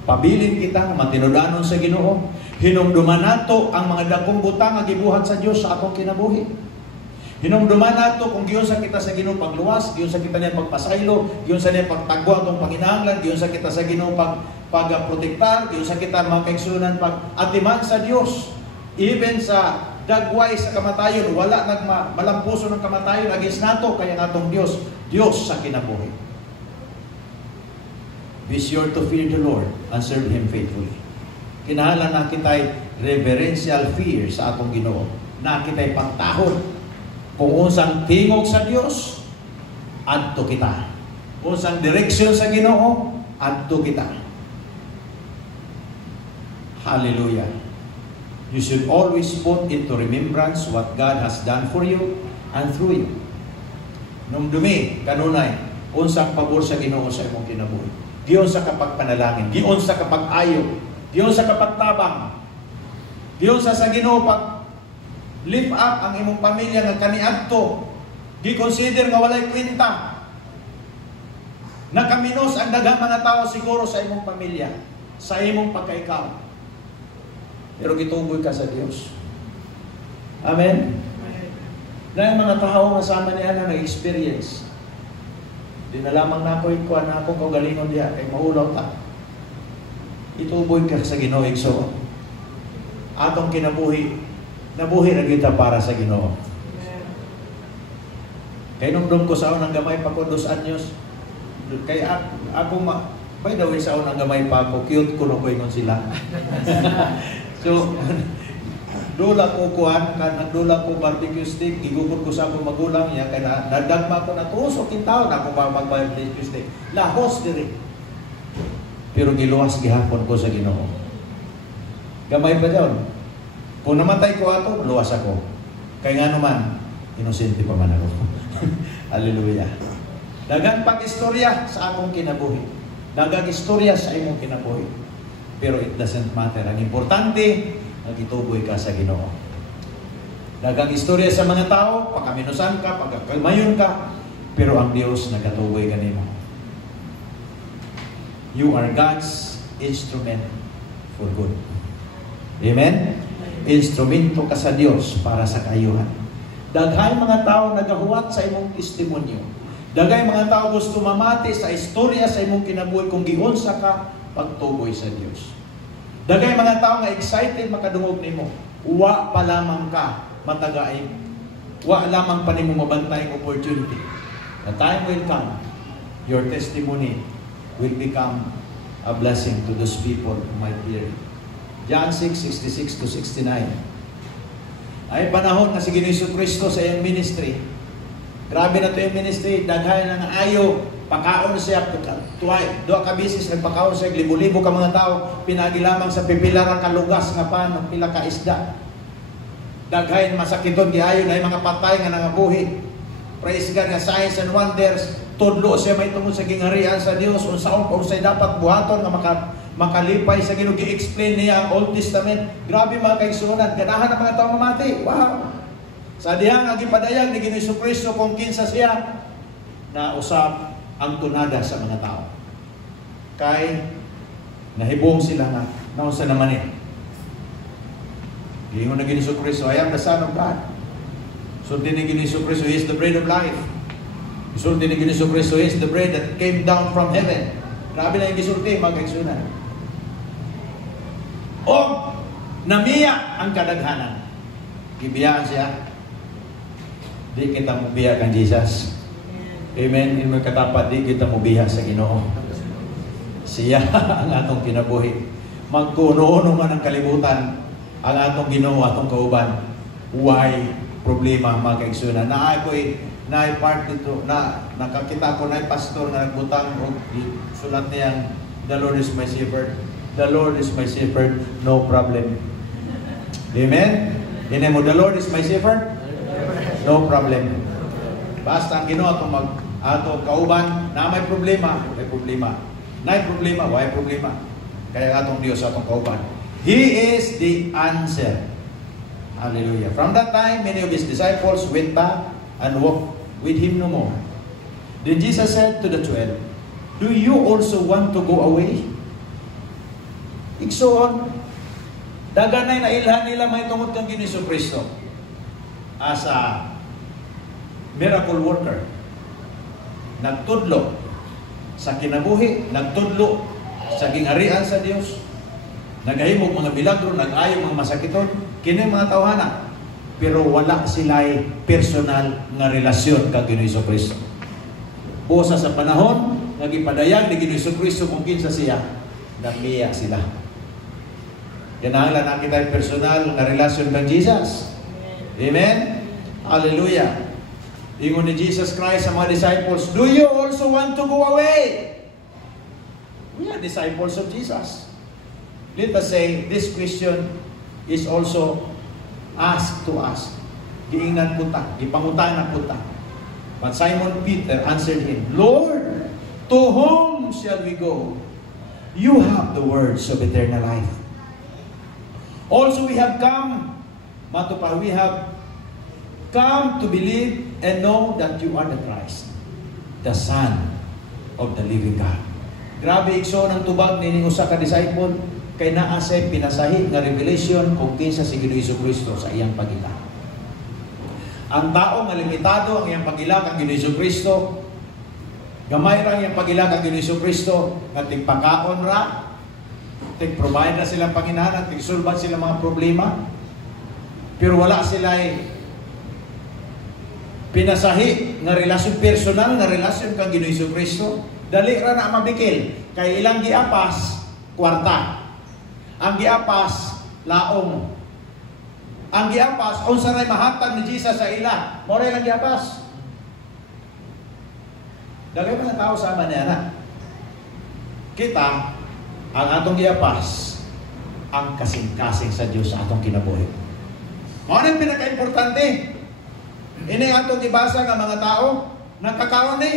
Pabilin kita, matinudanon sa Ginoo. Hinumduman nato ang mga dakong butang nga gibuhat sa Dios sa atong kinabuhi. Hinumduman nato kung giyon sa kita sa Ginoo pagluwas, giyon sa kita niya pagpasaylo, giyon sa niya pagtagwa atong panginahanglan, giyon sa kita sa Ginoo pagprotektar, giyon sa kita mga kaigsunan pag-atiman sa Dios. Even sa dagway sa kamatayon, wala malampuso ng kamatayon against nato kaya natong Dios, Dios sa kinabuhi. Be sure to fear the Lord and serve Him faithfully. Kinahanglan na kita'y reverential fear sa atong Ginoo. Na kita'y pagtahon kung unsang tingog sa Dios, adto kita. Unsang direksyon sa Ginoo, adto kita. Hallelujah. You should always put into remembrance what God has done for you and through you. Nung dumi, kanunay, unsang pabor sa Ginoo sa imong kinabuhi. Diyon sa kapagpanalangin, diyon sa kapag-ayo, diyon sa kapagtabang, diyon sa Ginoo pag lift up ang imong pamilya nga kaniadto. Di consider nga walay kwenta. Nakaminos ang daghang mga tao siguro sa imong pamilya, sa imong pagkaikaw. Pero gituboy ka sa Dios. Amen. Na yung mga tao nga sama niya na nag-experience. Di na lamang na ako ikuan na ako kaugalingon diya kay maulaw ta. Ituboy ka sa Ginoo igsoon. Atong kinabuhi, nabuhi na kita para sa Ginoo. Kay nung ko sa unang gamay pa ko 2 anyos. Kay ako by the way sa unang gamay pa ako, cute ko no ko ingon sila. So, dula ko kuhan, nagdula ko barbecue stick, igugod ko sa akong magulang niya, kaya nadagma ko na tusok yung tao na ako mag-barbecue stick. Lahos diri. Pero giluwas gihapon ko sa Ginoo. Gamay pa dyan. Kung namatay ko ato, luwas ako. Kaya nga naman, inosente pa man ako. Hallelujah. Dagang pag-istorya sa akong kinabuhi. Dagang istorya sa imong kinabuhi. Pero it doesn't matter. Ang importante, nagituboy ka sa Ginoo. Dagang istorya sa mga tao, pagkaminusan ka, pagkamayon ka, pero ang Diyos nagatuboy ka nimo. You are God's instrument for good. Amen? Instrumento ka sa Diyos para sa kaayuhan. Daghay mga tao nagahuwat sa imong testimonyo. Daghay mga tao gusto mamati sa istorya sa imong kinabuhi kung giunsa ka pagtuboy sa Diyos. Dagay mga tao nga excited makadungog nimo. Wa pa lamang ka matagain. Wa lamang pa nimo mabantay ang opportunity. The time will come. Your testimony will become a blessing to those people who might hear. John 6:66 to 69. Ay panahon na si Ginoong Kristo sa iyang ministry. Grabe na ito yung ministry. Daghay na nga ayo. Pakaon siya, doa ka bisis, nagpakaon siya, libo-libo ka mga tao, pinagi lamang sa pipilara ka lugas nga pa, ng pila ka isda. Daghay masakiton, giayon na yung mga patay nga nangabuhi. Praise God nga signs and wonders, tudlo siya may tungod sa gingarian sa Dios, unsaon unsay dapat buhaton nga makalipay sa Ginoo. Gi-explain niya ang Old Testament. Grabe mga kaigsunan, ganahan ang mga tao mamati. Wow! Sa dihang ang ipadayag ni Ginoong Kristo kung kinsa siya, na usap ang tunada sa mga tao. Kay nahibong sila nga, naunsa naman eh. Gingon na Ginoong Kristo, I am the Son of God. Sundin ni Ginoong Kristo, He is the bread of life. Sundin ni Ginoong Kristo, He is the bread that came down from heaven. Grabe na yung gisulti, mga kaigsunan. O, namiya ang kadaghanan. Gibiyaan siya. Di kita mubiya kang Jesus. Amen. In mga katapat, di kita mubiya sa Ginoo. Siya ang atong kinabuhi. Magkuno-uno man ang kalibutan, ang atong Ginoo, atong kauban. Why problema mga kaigsunan? Na part dito, nakakita ko na pastor na nagbutang o sulat niyang, the Lord is my shepherd. The Lord is my shepherd, no problem. Amen? Yan mo, the Lord is my shepherd, no problem. Basta ang Ginoo atong kauban na may problema, may problema. May problema, why problema? Kaya atong Dios atong kauban. He is the answer. Hallelujah. From that time, many of His disciples went back and walked with Him no more. Then Jesus said to the 12, do you also want to go away? Igsoon, daganay na ilhan nila may tungod kang Ginoong Kristo as a miracle worker. Nagtudlo sa kinabuhi, nagtudlo sa gingarian sa Dios, nagahimog mga milagro, nag-ayo mga masakiton, kini mga tawhana, pero wala sila'y personal nga relasyon kang Ginoong Kristo. Busa sa panahon, nagipadayag ni Ginoong Kristo kung kinsa siya, nagmiya sila. Kinahanglan na kita personal nga relasyon kang Jesus. Amen? Hallelujah. Ingon ni Jesus Christ sa mga disciples, do you also want to go away? We are disciples of Jesus. Let us say, this question is also asked to us. Giingnan po ta, ipangutan po ta. But Simon Peter answered him, Lord, to whom shall we go? You have the words of eternal life. Also we have come, Matupa, we have come to believe and know that you are the Christ, the Son of the living God. Grabe ikso ng tubag ni usa ka disciple kay naa say pinasahi nga revelation kung kinsa si Ginoong Kristo sa iyang pagila. Ang tao nga limitado ang iyang pagila kang Ginoong Kristo, gamay ra iyang pagila kang Ginoong Kristo, nga tigpakaon ra, tig-provide na silang panginahan, tig-sulbat sila mga problema, pero wala sila pinasahi nga relasyon personal, nga relasyon kang Ginoong Kristo. Dali ra na mabikil kay ilang giapas kwarta, ang giapas laong, ang giapas unsa ray mahatag ni Jesus sa ila, mo ray lang giapas. Dagay mga tao sama niya na kita ang atong giapas ang kasing-kasing sa Dios sa atong kinabuhi. Mao na pinaka-importante. Ini atong gibasa nga mga tao nagkakaon ni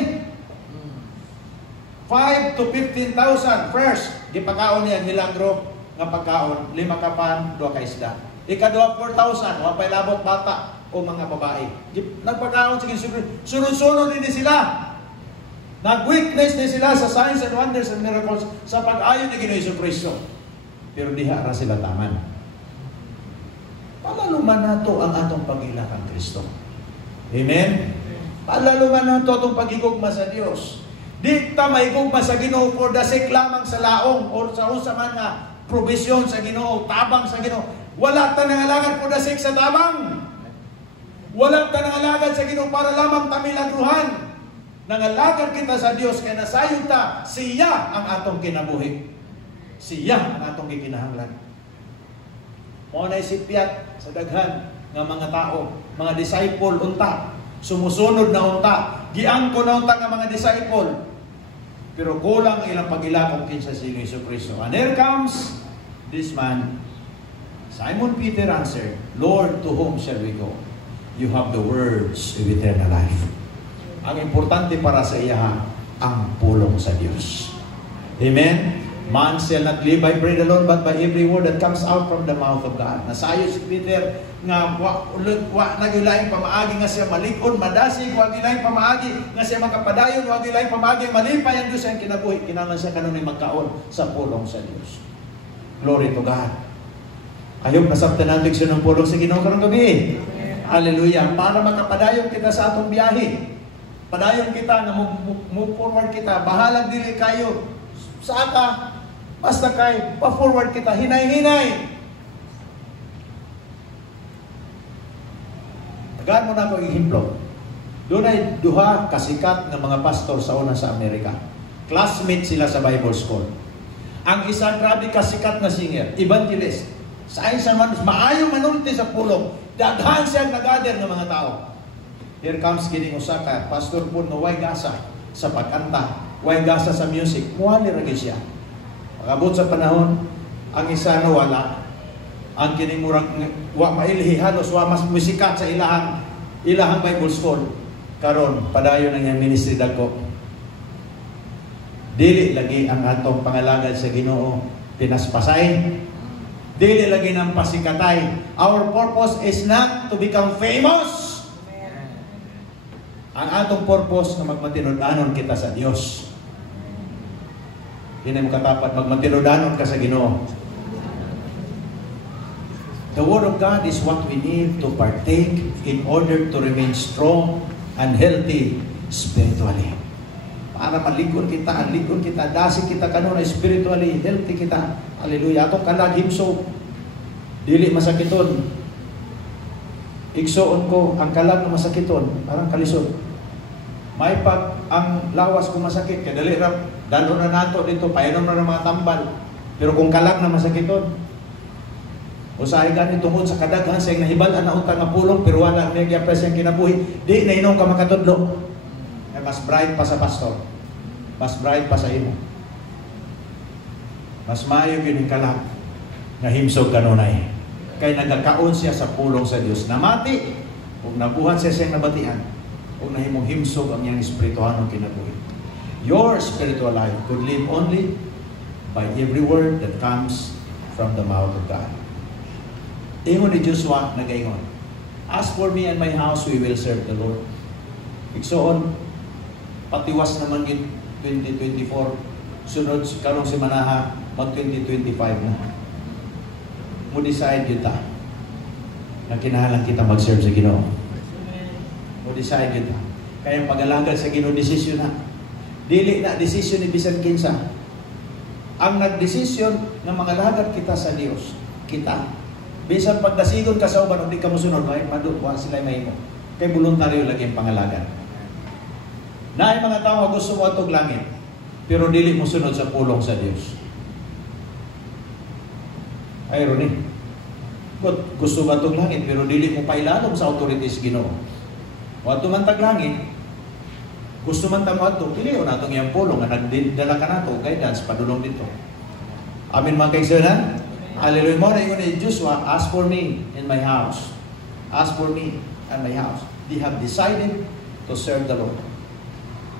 5 to 15,000 first gipakaon niya milagro nga pagkaon, 5 ka pan, 2 ka isda. Ika-2 4,000 wa pay labot bata o mga babae. Nagpakaon sige sunod-sunod din sila. Nag-witness din sila sa signs and wonders and miracles sa pag-ayon ni Ginoong Kristo. Pero diha ra sila taman. Palaluman nato ang atong pag-ila kang Kristo. Amen. Palaluman nato atong pagigugma sa Dios. Di ta maigugma sa Ginoo for the sake lamang sa laong or sa unsa man nga provision sa Ginoo, tabang sa Ginoo. Wala ta nangalagad for the sake sa tabang. Wala ta nangalagad sa Ginoo para lamang ta milagruhan. Nangalagad kita sa Dios kay nasayon ta siya ang atong kinabuhi. Siya ang atong gikinahanglan. Mao na isipyat sa daghan nga mga tao, mga disciple unta, sumusunod na unta, giangko na unta nga mga disciple. Pero kulang ilang pag-ila kung kinsa si Ginoong Kristo. And here comes this man. Simon Peter answered, Lord, to whom shall we go? You have the words of eternal life. Ang importante para sa iya, ang pulong sa Diyos. Amen? Man shall not live by bread alone, but by every word that comes out from the mouth of God. Nasayo si Peter nga nagilaing pamaagi nga siya malikon, madasig, wag gilaing pamaagi nga siya makapadayon, wag gilaing pamaagi malipay ang Diyos ang kinabuhi. Kinahanglan siya kanunay magkaon sa pulong sa Diyos. Glory to God. Ayog nasabtan natin siya ng pulong sa Ginoo karong gabi. Hallelujah. Para makapadayon kita sa atong biyahe. Padayon kita na move forward kita. Bahalang dili kayo sa ata. Basta kay pa-forward kita. Hinay-hinay. Tagaan mo na ako ihimplog. Doon ay duha kasikat ng mga pastor sa una sa Amerika. Classmate sila sa Bible School. Ang isa grabe kasikat na singer, evangelist. Sa isa man, maayo manulti sa pulong. Daghan siya nag-gather ng mga tao. Here comes kining Osaka, pastor po na way gasa sa pagkanta, way gasa sa music. Muhali ragi siya. Pagabot sa panahon, ang isa na wala. Ang kining murang wa mailhi halos wa mas musikat sa ilahang Bible School. Karon padayon ang iyang ministry dako. Dili lagi ang atong pangalagad sa Ginoo pinaspasay. Dili lagi ng pasikatay. Our purpose is not to become famous. Ang atong purpose na magmatinodanon kita sa Dios. Hindi mo katapat magmatinodanon ka sa Ginoo. The Word of God is what we need to partake in order to remain strong and healthy spiritually. Para malikon kita, dasig kita kanunay spiritually, healthy kita. Hallelujah. Atong kalaghimso, dili masakiton. Igsoon ko, ang kalag na masakiton, parang kalisod. May pag ang lawas kung masakit, kaya dali ram, dalo na nato dito, painom na ng mga tambal. Pero kung kalag na masakiton, usahay gani tungod sa kadaghan sa nahibalan na utang nga pulong, pero wala may gyapres ang kinabuhi, di na inom ka makatudlo. Ay mas bright pa sa pastor. Mas bright pa sa imo. Mas maayo yun yung kalag na himsog kanunay. Kay nagkakaon siya sa pulong sa Dios. Namati, o nabuhat siya siyang nabatian, o nahimong himsog ang iyang espirituhanong kinabuhi. Your spiritual life could live only by every word that comes from the mouth of God. Ingon ni Joshua, nagaingon, as for me and my house, we will serve the Lord. Igsoon, patiwas naman yun 2024. Sunod, karong si Manaha, mag-2025 na. Mo-decide yun ta na kinahalang kita mag-serve sa Ginoo. Mo-decide yun ta. Kaya pag-alagad sa Ginoo, desisyon na. Dili na desisyon ni bisan kinsa. Ang nagdesisyon ng mga lagad kita sa Dios, kita. Bisan pagdasigon ka sa uban, hindi ka musunod, kahit maduwa sila may mo. Kay voluntaryo lagi ang pangalagan. Na ay mga tao gusto mo atong langit, pero dili mo sunod sa pulong sa Dios. Irony. Gusto ba itong langit, pero dili mo pailalong sa authorities Ginoo. O ato man tag langit, gusto man tamo ato, piliyon natong iyang pulong, nga nagdala ka nato, guidance, padulong dito. Amin mga kaisanan. Hallelujah. Mo na yun ni Joshua, as for me and my house. As for me and my house. They have decided to serve the Lord.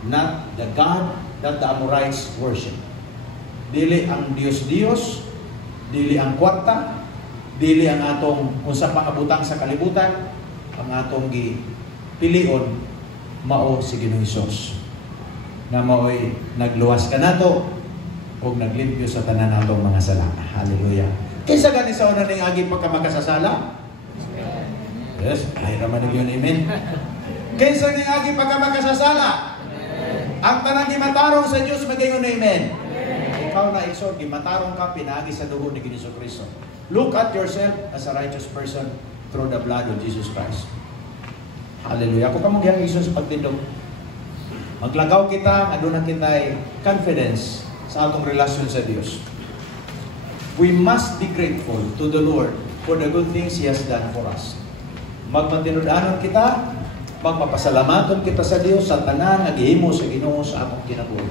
Not the God that the Amorites worship. Dili ang Diyos-Diyos, dili ang kwarta, dili ang atong unsa pang abutang sa kalibutan, ang atong gipilion mao si Ginoong Hesus. Na mao'y nagluwas ka nato o naglimpyo sa tanan natong mga sala. Hallelujah. Kaysa gani sa una ning agi pagka makasasala? Yes, ay naman yun, amen. Kaysa ning agi pagka makasasala? Ang tanang gimatarong sa Dios magayon, amen. Ikaw na isod, gimatarong ka, pinagi sa dugo ni Ginoong Kristo. Look at yourself as a righteous person through the blood of Jesus Christ. Hallelujah. Ako kamong gihang iso sa pagtindog. Maglagaw kita, aduna kita'y confidence sa atong relasyon sa Dios. We must be grateful to the Lord for the good things He has done for us. Magmatinud-anon kita, magpapasalamaton kita sa Dios sa tanan nga gihimo sa Ginoo sa atong kinabuhi.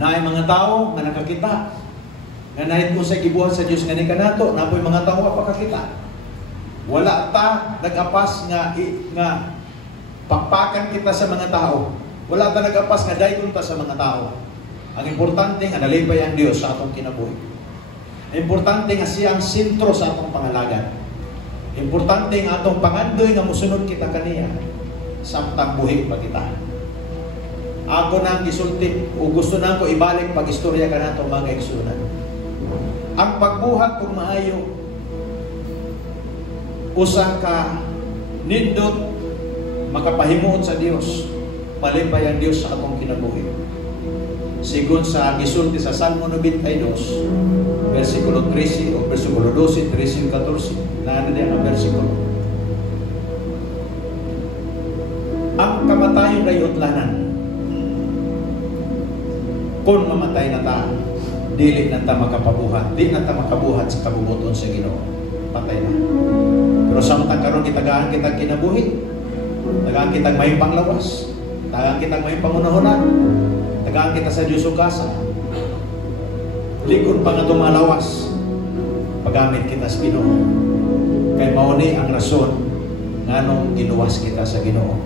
Naay mga tao nga nakakita nga nahit ko sa gibuhat sa Dios nga ni kanato, napoy mga tao pa kakita. Wala ta nagapas nga pakpakan kita sa mga tao. Wala ta nagapas nga dayon ta sa mga tao. Ang importante nga nalipay ang Dios sa atong kinabuhi. Importante nga siya ang sentro sa atong pangalagan. Importante nga atong pangandoy nga musunod kita kaniya samtang buhi pa kita. Ako nang gisulti o gusto na ko ibalik pag-istorya ka nato mga igsunan. Ang pagbuhat kung maayo usa ka nindot makapahimuot sa Dios, malipay ang Dios sa atong kinabuhi. Sigon sa gisulti sa Salmo 92, versikulo 13 o versikulo 12, 13, 14, na diyan ang versikulo. Ang kamatayon ay utlanan. Kung mamatay na ta, dili na ta makapabuhat, di na ta makabuhat sa kabubuton sa Ginoo. Patay na. Pero samtang karon kitagaan kitang kinabuhi, tagaan kitang may panglawas, tagaan kitang may pangunahunan, tagaan kita sa Diyos ukasa. Likod pa nga tumalawas, paggamit kita sa Ginoo. Kay mauni ang rason nganong giluwas kita sa Ginoo.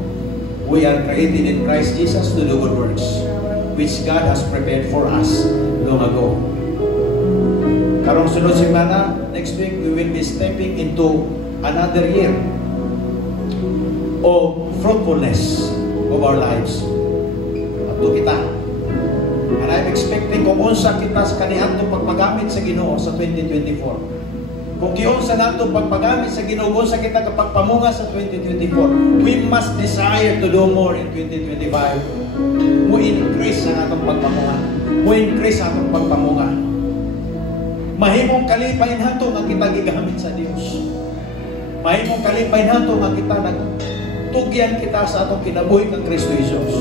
We are created in Christ Jesus to do good works, which God has prepared for us long ago. Karong sunod semana, next week, we will be stepping into another year of fruitfulness of our lives. Ato kita. And I'm expecting kung unsa kita sa kaniadtong pagpagamit sa Ginoo sa 2024. Kung kiunsa nato pagpagamit sa Ginoo, unsa kita kapagpamunga sa 2024, we must desire to do more in 2025. Mo increase ang atong pagpamunga. Mo increase ang atong pagpamunga. Mahimong kalipay nato nga kita gigamit sa Dios. Mahimong kalipay nato nga kita nagtugyan kita sa atong kinabuhi ng Kristo Jesus.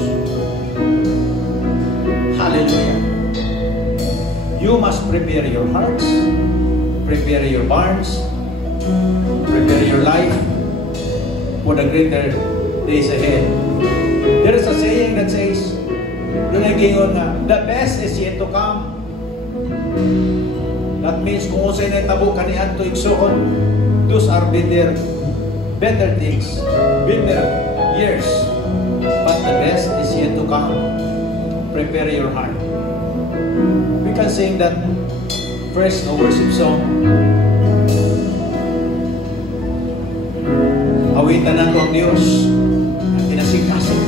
Hallelujah. You must prepare your hearts, prepare your barns, prepare your life for the greater days ahead. There is a saying that says, the best is yet to come, That means kung usay na itabo kanian to igsuon, those are better things, better years. But the best is yet to come. Prepare your heart. We can sing that first worship song. Awitan nato ang Diyos na kinasing-kasing.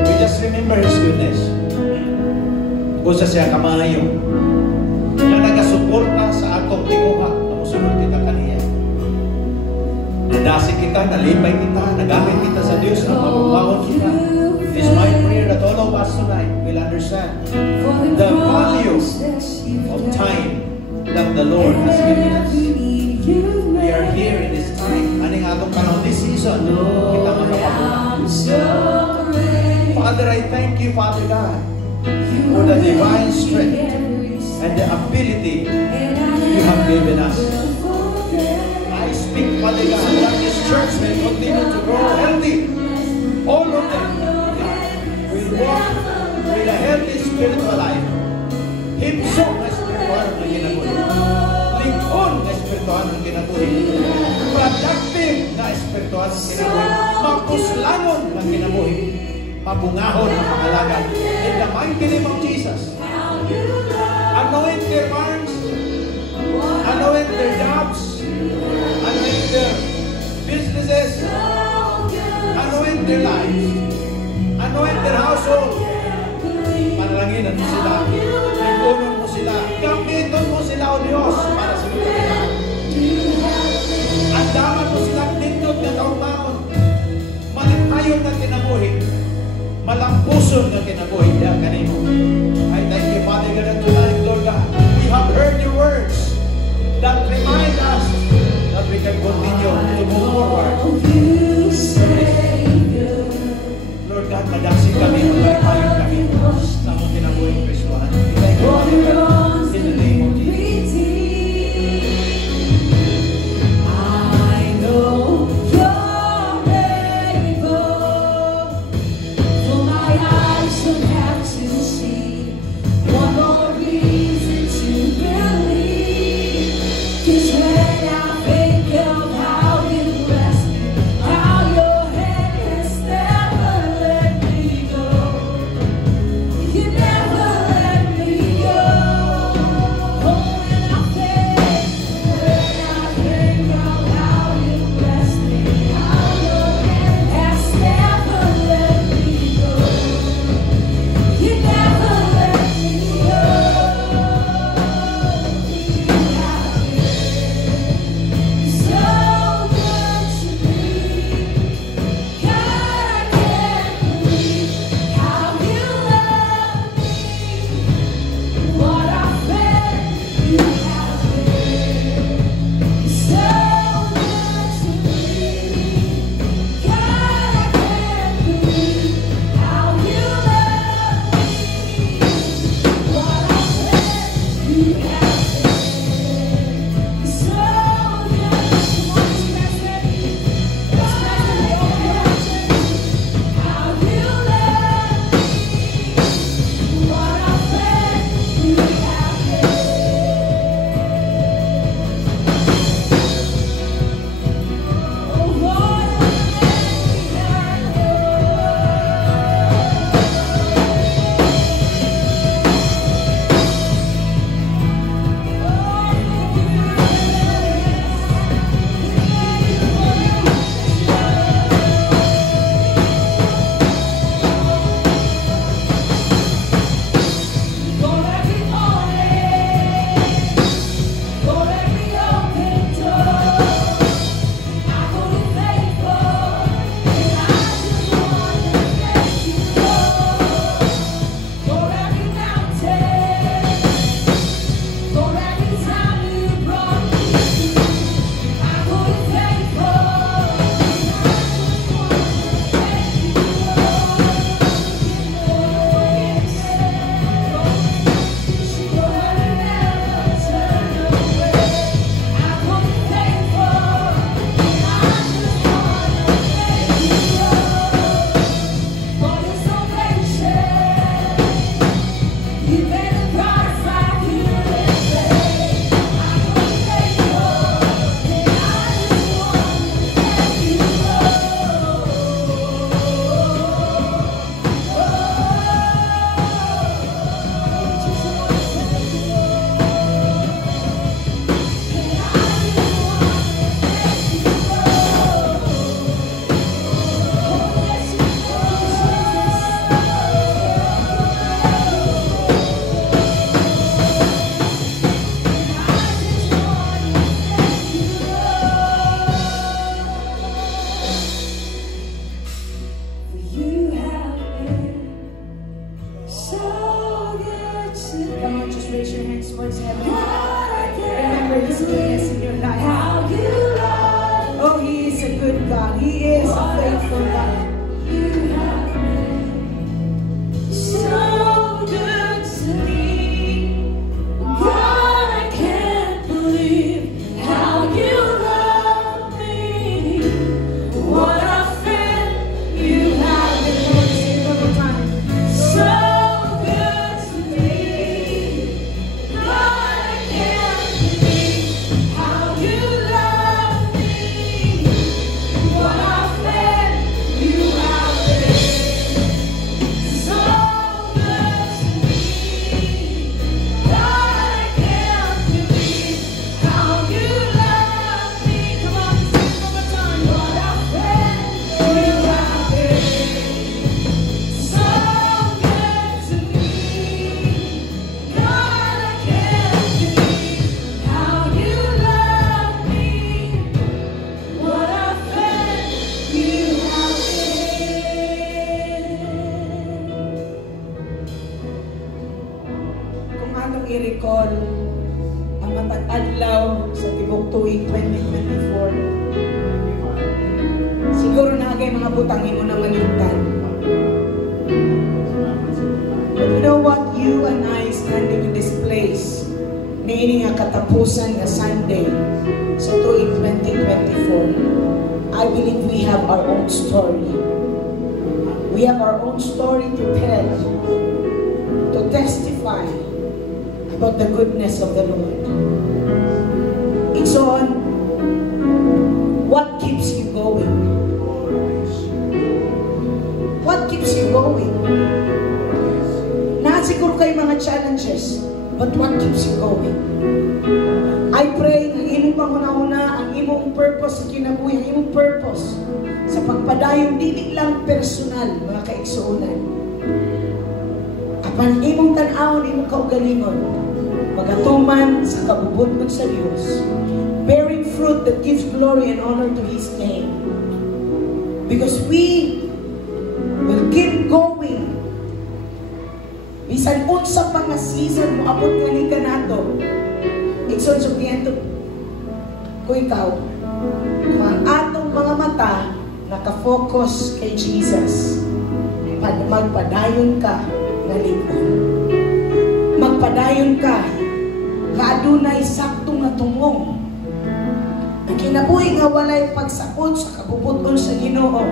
We just remember His goodness. Kung sa siya kamayo na nagasuporta sa atong tinguha na musunod kita kaniya. Nadasi kita, nalipay kita, nagamit kita sa Diyos na mababawon kita. It is my prayer that all of us tonight will understand the value of time that the Lord has given us. We are here in this time. Aning atong panahon, this season, kita manapabunan. Father, I thank you, Father God, for the divine strength and the ability you have given us. I speak, Father God, that this church will continue to grow healthy. All of them will walk with a healthy spiritual life. Himsok na spiritual na ginabuhi. Lingkon na spiritual na ginabuhi. Productive na spiritual na ginabuhi. Mapuslangon na ginabuhi. Mabungahon na pangalaga. In the mighty name of Jesus. Anoint their arms. Anoint their jobs. Anoint their businesses. Anoint their lives. Anoint their household. Panalangin mo sila. Ipunon mo sila. Gamiton mo sila, O Diyos, para sa mga kailangan. Andaman mo sila nindot na taon-taon. Malikhayon na kinabuhi. Malampuson na kinabuhi. Yan kanino. I thank you, Father God, and tonight, Lord God. We have heard your words that remind us that we can continue to move forward. Lord God, madasig kami, magpalipayon kami sa mong kinabuhing Kristohan. Thank you, Father God, in the name of Jesus. I know you're able, for my eyes don't have to see. One more reason to believe, 'cause when I think of how you blessed me, how your hand has never let me go. tuig 2024. Siguro na agay mga butangin mo na malintan. But you know what? You and I standing in this place, meaning ang katapusan na Sunday sa tuig 2024, I believe we have our own story. We have our own story to tell, to testify about the goodness of the Lord. It's on what keeps you going. What keeps you going? Siguro kayo mga challenges, but what keeps you going? I pray ang imong pangunahuna, ang imong purpose sa kinabuhi, ang imong purpose sa pagpadayong dili lang personal, mga kaigsuunan. Apan imong tan-awon, imong kaugalingon, magatuman sa kabubot sa Dios, bearing fruit that gives glory and honor to His name. Because we will keep going. Bisan unsa pa nga season mo abot nga ni kanato. It's also the end of kung ikaw, ang atong mga mata nakafocus kay Jesus. Magpadayon ka nga likod. Magpadayon ka kaadunay sakto nga tumong. Ang kinabuhi nga walay pagsakot sa kabubuton sa Ginoo,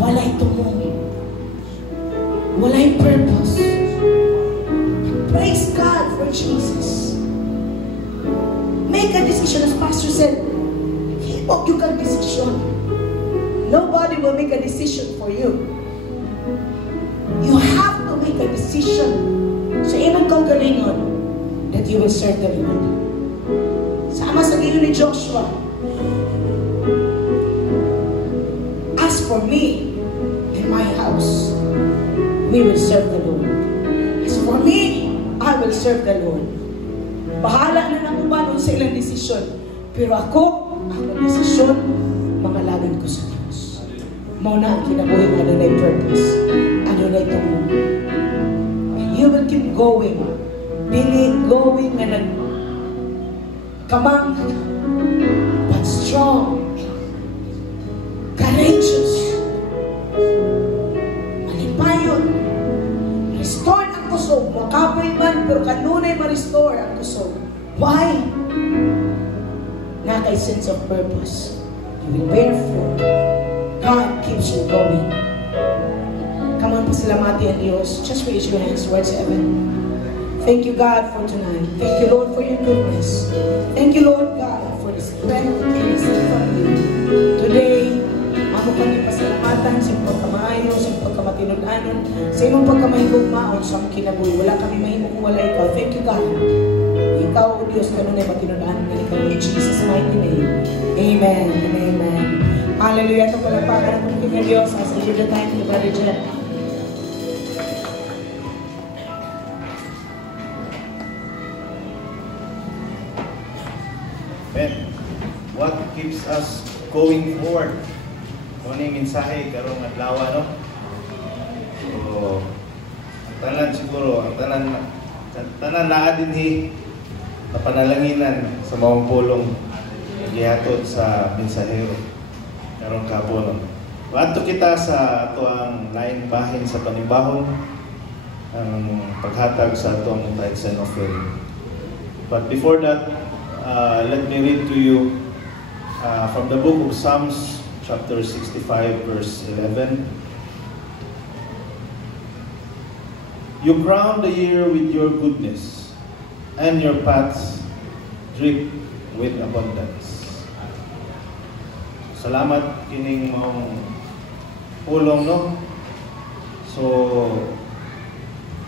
walay tumong. Walay purpose. Praise God for Jesus. Make a decision, as Pastor said. Hipok you can decision. Nobody will make a decision for you. You have to make a decision sa imong kaugalingon that you will serve the Lord. Sama sa gino ni Joshua. As for me and my house, we will serve the Lord. As for me, I will serve the Lord. Bahala na ng umanon sa ilang desisyon. Pero akong desisyon, mangalagad ko sa Diyos. Muna ang kinabuhi ng adonai purpose. Adonai tumong. And you will keep going. Dili going na kamang, but strong, courageous, malipayon, restore ang kusog. Makapoy man, pero kanunay ma-restore ang kusog. Why? Not a sense of purpose. You will bear fruit. God keeps you going. Come on, pasalamati ang Diyos. Just raise your hands towards heaven. Thank you, God, for tonight. Thank you, Lord, for your goodness. Thank you, Lord God, for the strength that we receive from you. Today, amo kami pasalamatan sa iyong pagkamaayo, sa iyong pagkamatinudanon, sa iyong pagkamahigugmaon sa aming kinabuhi. Wala kami mahimong kung wala ikaw. Thank you, God. Ikaw, O Diyos, kanunay matinudanon ka ikaw. In Jesus' mighty name. Amen and amen. Hallelujah. Ito pala pa. Ano kong kanya Diyos? As I give the time to Brother Jeff. Amen. What keeps us going forward? Kung ano yung mensahe, karong adlaw, no? So, ang tanan siguro, ang tanan na din na panalanginan sa mawang pulong gihatod sa mensahero. Karong kapo, no? Maadto kita sa ato ang laing bahin sa panibahon, ang paghatag sa ato ang tithes and offering. But before that, let me read to you from the book of Psalms, chapter 65, verse 11. You crown the year with your goodness, and your paths drip with abundance. Salamat kining mong pulong, no? So,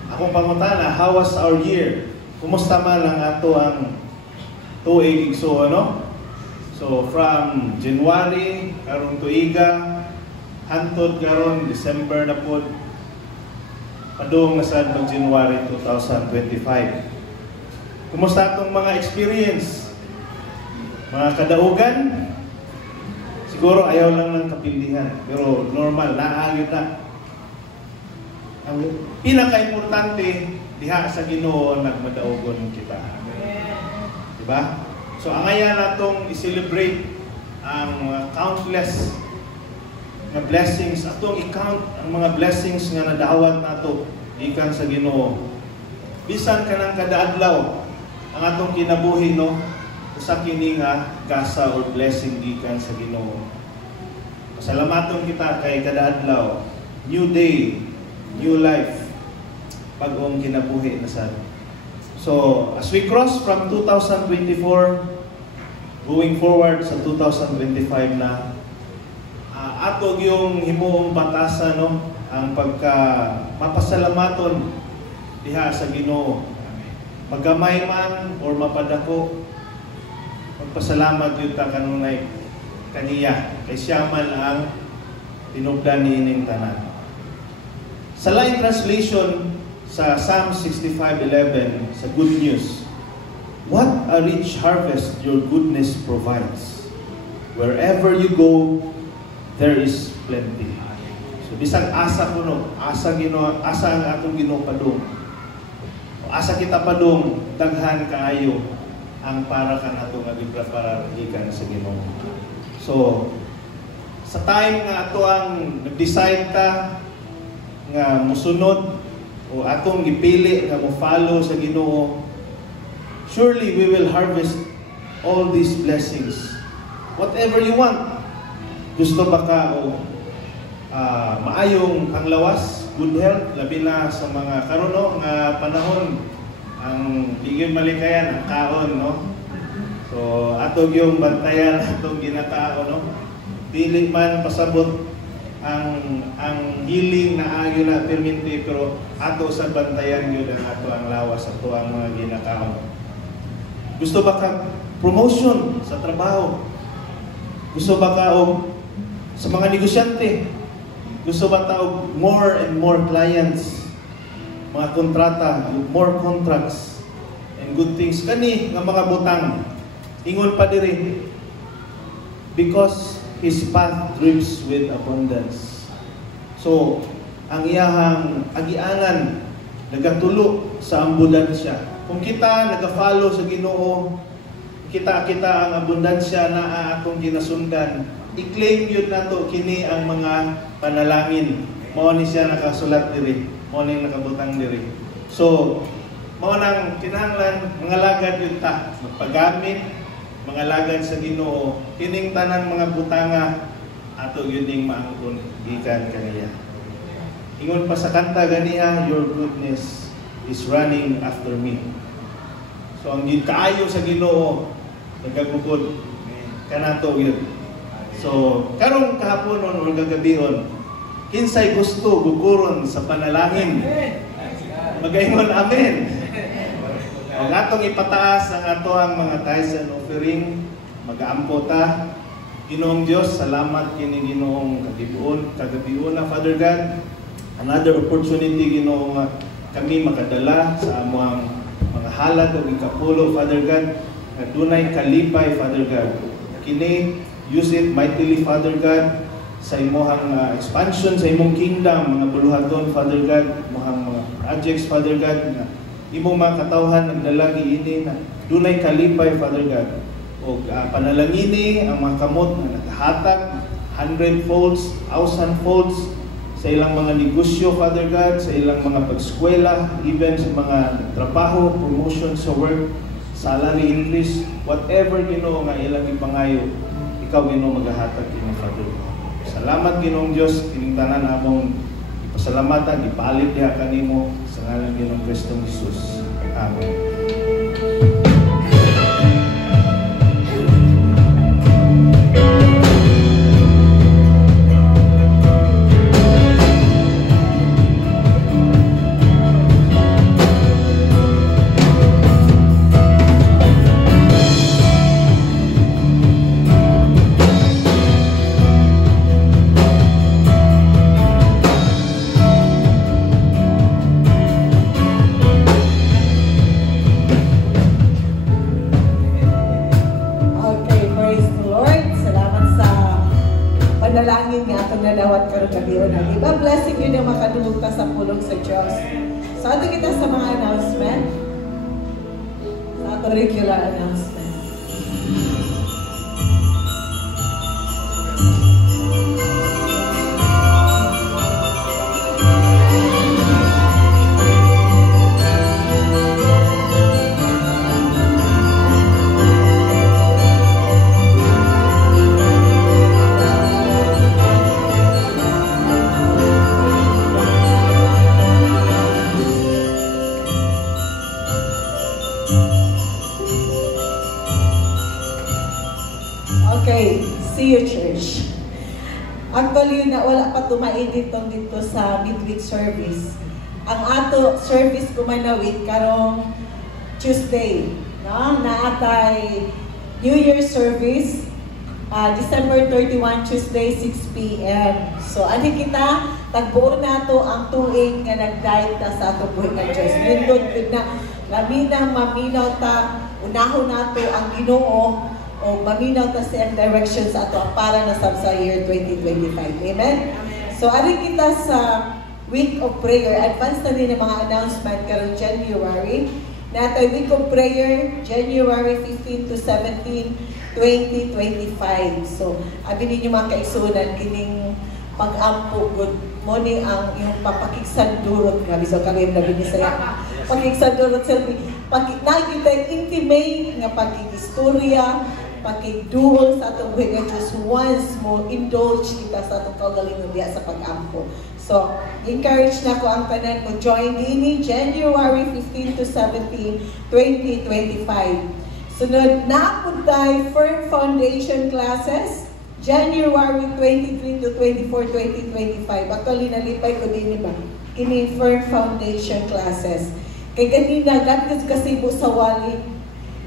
akong pangutana, how was our year? Kumusta man lang ato ang tuig igsuon, no? So from January karong tuiga hantod karon December na pod padung na sad ng January 2025. Kumusta atong mga experience? Mga kadaugan? Siguro ayaw lang ng kapilihan, pero normal naayod na. Ang pinaka-importante diha sa Ginoo nagmadaugon kita. Diba? So angaya natong i-celebrate ang countless nga blessings, atong i-count ang mga blessings nga nadawat nato gikan sa Ginoo. Bisan kanang kada adlaw ang atong kinabuhi, no, usa kini nga gasa or blessing gikan sa Ginoo. Pasalamaton kita kay kada adlaw, new day, new life, pag-ong kinabuhi na sad. So as we cross from 2024 going forward sa 2025 na, atog yung himuong batasan, no, ang pagka mapasalamaton diha sa Ginoo. Paggamay man or mapadako, magpasalamat yun ta kanunay kaniya kay siya man ang tinubdan niining tanan. Sa line translation sa Psalm 65:11 sa Good News, what a rich harvest your goodness provides. Wherever you go, there is plenty. So bisag asa kuno, asa Ginoo, asa ang atong Ginoo padung. Asa kita padung, daghan kaayo ang para kanato nga gipreparar gikan sa Ginoo. So sa time nga ato ang nag-decide ta nga musunod o atong gipili nga mo follow sa Ginoo, surely we will harvest all these blessings. Whatever you want. Gusto ba ka o maayong panglawas, good health, labi na sa mga karon nga panahon, ang bigyan malikayan, ang kaon, no? So, atog yung bantayan, atong ginatao, no? Dili man pasabot ang healing na ayo na perminti, pero ato sa bantayan yun ang ato ang lawas, ato ang mga ginatao. Gusto ba ka promotion sa trabaho? Gusto ba ka o sa mga negosyante, gusto ba tao more and more clients, mga kontrata, more contracts, and good things. Kani nga mga butang, ingon pa diri, because His path drips with abundance. So, ang iyahang agianan, nagatulo sa abundansya. Kung kita nag-follow sa Ginoo, kita ang abundansya na atong ginasundan, i-claim yun nato kini ang mga panalangin. Mao ni siya nakasulat diri, mao ni nakabutang diri. So, mao nang kinahanglan mga lagad yun ta, magpagamit mga lagad sa Ginoo, kining tanan mga butanga ato yun ding maangkon gikan kaniya. Ingon pa sa kanta ganiya, your goodness is running after me. So ang kaayo sa Ginoo nagagugod kanato yun. So, karong kahaponon o gagabihon, kinsay gusto guguron sa panalangin? Magaingon, amen. O atong ipataas ang ato ang mga tithes and offering, mag-aampo ta. Ginoong Diyos, salamat kini Ginoong kagabion na Father God. Another opportunity Ginoo nga kami makadala sa among mga halad o ikapulo, Father God, na dunay kalipay, Father God. Kini use it mightily, Father God, sa imohang expansion, sa imong kingdom, mga buluhaton, Father God, imong mga projects, Father God, na imong mga katawhan nagdalagi ini na dunay kalipay, Father God. O panalangini ang mga kamot na nakahatag 100 folds, 1,000 folds sa ilang mga negosyo, Father God, sa ilang mga pagskwela, even sa mga trabaho, promotion sa work, salary increase, whatever Ginoo nga ilang ipangayo, ikaw Ginoo maghahatag kini, Father. Salamat Ginoong Dios, kining tanan among ipasalamatan, ipalit diha kanimo sa ngalan Ginoong Kristong Jesus. Amen. Diba, blessing yun yung makadulog ka sa pulong sa Diyos. So, ato kita sa mga announcement. Sa ato regular announcement. Actually, na wala pa tumainit dito sa midweek service. Ang ato service kumanawit karong Tuesday, no? Naatay New Year service, December 31, Tuesday, 6 p.m. So, ano kita, tagbuo nato ang tuig nga nag-diet na sa ato buhay ng Diyos. Nindot na, laminang maminaw ta, unahon nato ang Ginoo, o maminaw ta sa direction sa ato para na sa year 2025. Amen? So, ano kita sa week of prayer, advance na din ang mga announcement karong January. Natay week of prayer, January 15 to 17, 2025. So, abi ninyo mga kaisunan, kining pag-ampo, good morning ang yung papakiksan durot. Grabe, so kami na binisaya. Pakiksan durot sa nakikita intimate nga pagkikistorya, pagkikduol sa atong buhay nga Diyos once more, indulge kita sa atong kaugalingon diya sa pag-ampo. So, encourage na ko ang tanan mo join din January 15 to 17, 2025. Sunod na po tayo firm foundation classes, January 23 to 24, 2025. Actually, nalipay ko din ba? Kini firm foundation classes. Kay kanina, dapat kasi po sa wali,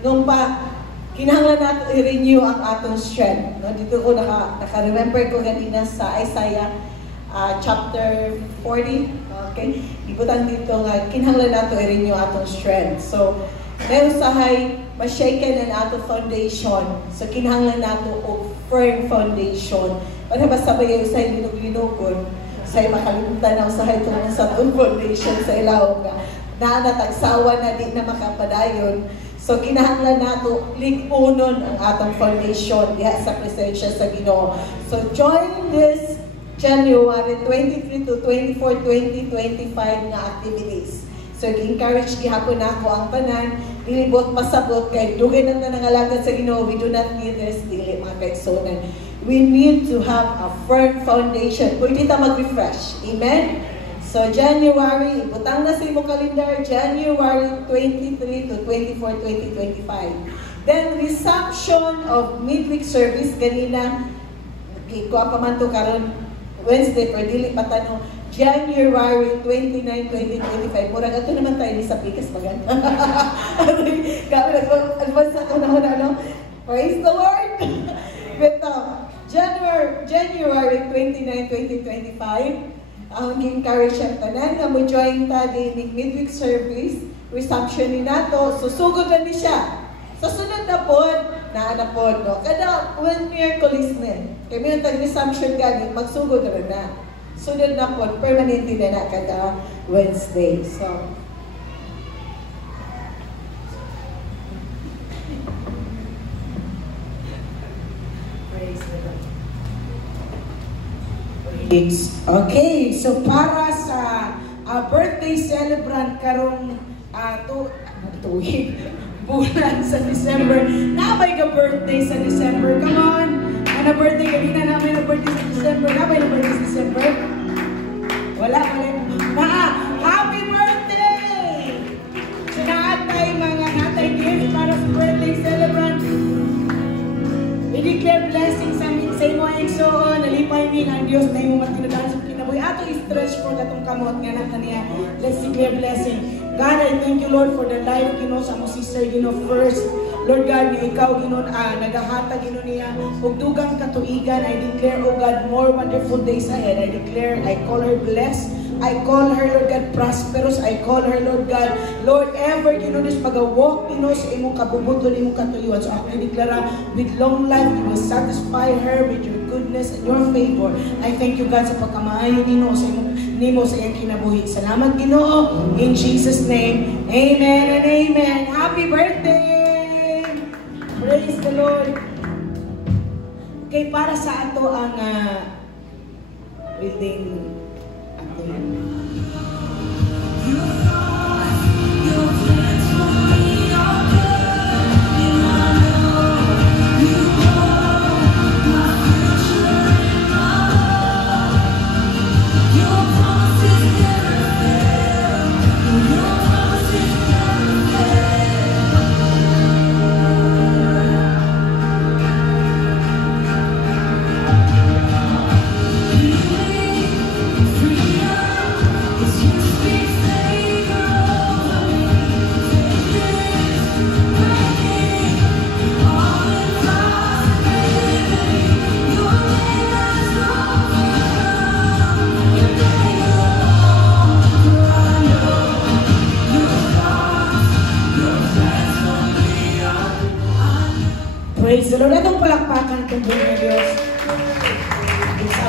nung pa, kinahanglan natin i-renew ang atong strength. No? Dito ko naka-remember ko kanina sa Isaiah chapter 40. Okay? Ibutan dito nga, kinahanglan natin i-renew atong strength. So, may usahay, ma-shaken ang atong foundation. So, kinahanglan natin o firm foundation. Para masabay yung usahay linog-linogon, usahay makalimutan na usahay itong sa atong foundation sa ilaw nga. Natagsawa na di na makapadayon. So, kinahanglan nato lig-unon ang atong foundation diha sa presensya sa Ginoo. So, join this January 23 to 24, 2025 nga activities. So, encourage gihapon nako ang tanan, dilibot pasabot kay dugay na nangalagad sa Ginoo. We do not need this dili mga kaigsunan. We need to have a firm foundation. Pwede ta mag-refresh. Amen? So, January, ibutang na sa imong kalendar, January 23 to 24, 2025. Then, resumption of midweek service, ganina, kuha pa man to karon Wednesday, pero dili pa tanong, January 29, 2025. Murag ato naman tayo ni sa Pikas Magan. Advance na ito na ano? Praise the Lord! But January 29, 2025, ang encourage ang tanan nga mo join ta din midweek service, resumption ni nato, susugod na ni siya. Sa sunod na pod, naanapod, no? Kada one Miraculous na. Kaya may tag-resumption gani, magsugod na rin na. Sunod na pod, permanente na kada Wednesday. So, praise the Lord. Okay, so para sa birthday celebrant karong bulan sa December. Nabay ka birthday sa December. Come on! Ano birthday? Kanina namin na birthday sa December. Nabay na birthday sa December? Wala. Happy birthday! So naatay mga natay gift para sa birthday celebrant. I-declare blessings sa imo igsoon. Nalipay min ang Diyos na imo matinadaan sa kinabuhi. Ato i-stretch po katong kamot nga na niya. Let's declare blessing. God, I thank you, Lord, for the life, sa mo sister, first. Lord God, nga ikaw, nagahatag, niya, ug dugang katuigan, I declare, oh God, more wonderful days ahead. I declare, I call her blessed. I call her, Lord God, prosperous. I call her, Lord God, Lord, ever, this pag-walk, sa imong kabubuton, imong katuyuan. So ako i-declare, with long life, you will satisfy her with your goodness and your favor. I thank you, God, sa pagkamaayo nimo sa iyang kinabuhi. Salamat, Ginoo. In Jesus' name, amen and amen. Happy birthday! Praise the Lord. Okay, para sa ato ang reading ato yan.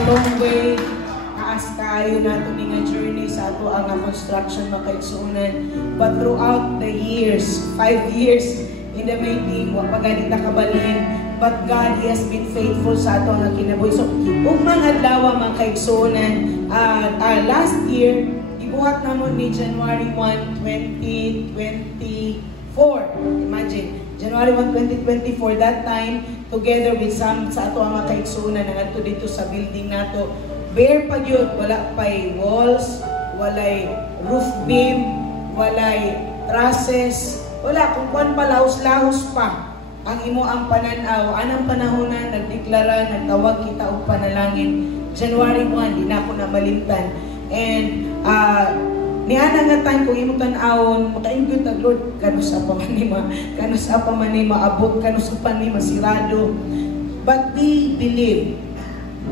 long way. Taas kayo nato ni nga journey sa ato ang construction makaigsunan. But throughout the years, 5 years in the making, wa pa gani nakabalhin. But God, He has been faithful sa ato nga kinabuhi. So, ugmang adlaw mga kaigsunan, last year, ibuhat namon ni January 1, 2024. Imagine, January 1, 2024, that time, together with some sa ato ang mga kaigsunan na ato dito sa building nato, bare pa yun, wala pa'y walls, walay roof beam, walay trusses, wala, kung kuwan pa, lahos-lahos pa ang imo ang pananaw. Anang panahonan, nagdeklara, nagtawag kita og panalangin. January 1, di na ako na malimtan. And niana nga time kung imo tan-awon, maka-ingyot na Lord, kanus pa man ni maabot, kanus pa ni masirado. But we believe,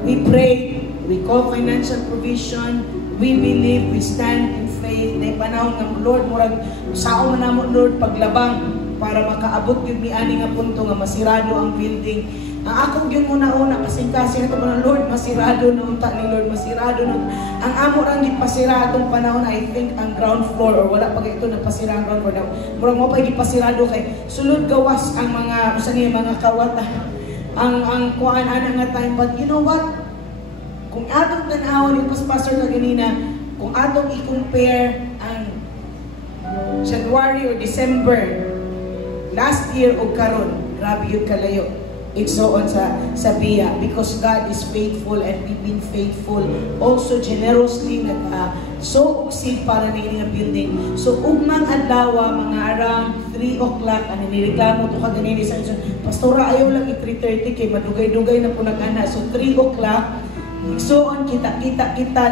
we pray, we call financial provision, we believe, we stand in faith. Na panahon ng Lord, murag sao man namo Lord paglabang para makaabot yung ani nga punto nga masirado ang building. Ang akong yun muna-una, kasing-kasing ito mga Lord, masirado na unta ni Lord, masirado na. Ang amo rang gipasira atong panahon, I think, ang ground floor, or wala pa ito nagpasira ang ground floor. Murang mo pa gipasirado kay sulod gawas ang mga, usa niya, mga kawata. Ang kuhaan ana nga time, but you know what? Kung atong tanawon, yung pastor na ganina, kung atong i-compare ang January or December, last year o karon, grabe yung kalayo. Igsoon sa biya, because God is faithful and we've been faithful. Also generously so seed para na ining building. So ugmang adlaw mga around 3 o'clock ani nireklamo to kaganini sa pastora ayaw lang 3:30 kay madugay-dugay na po nag-ana. So 3 o'clock igsoon kita.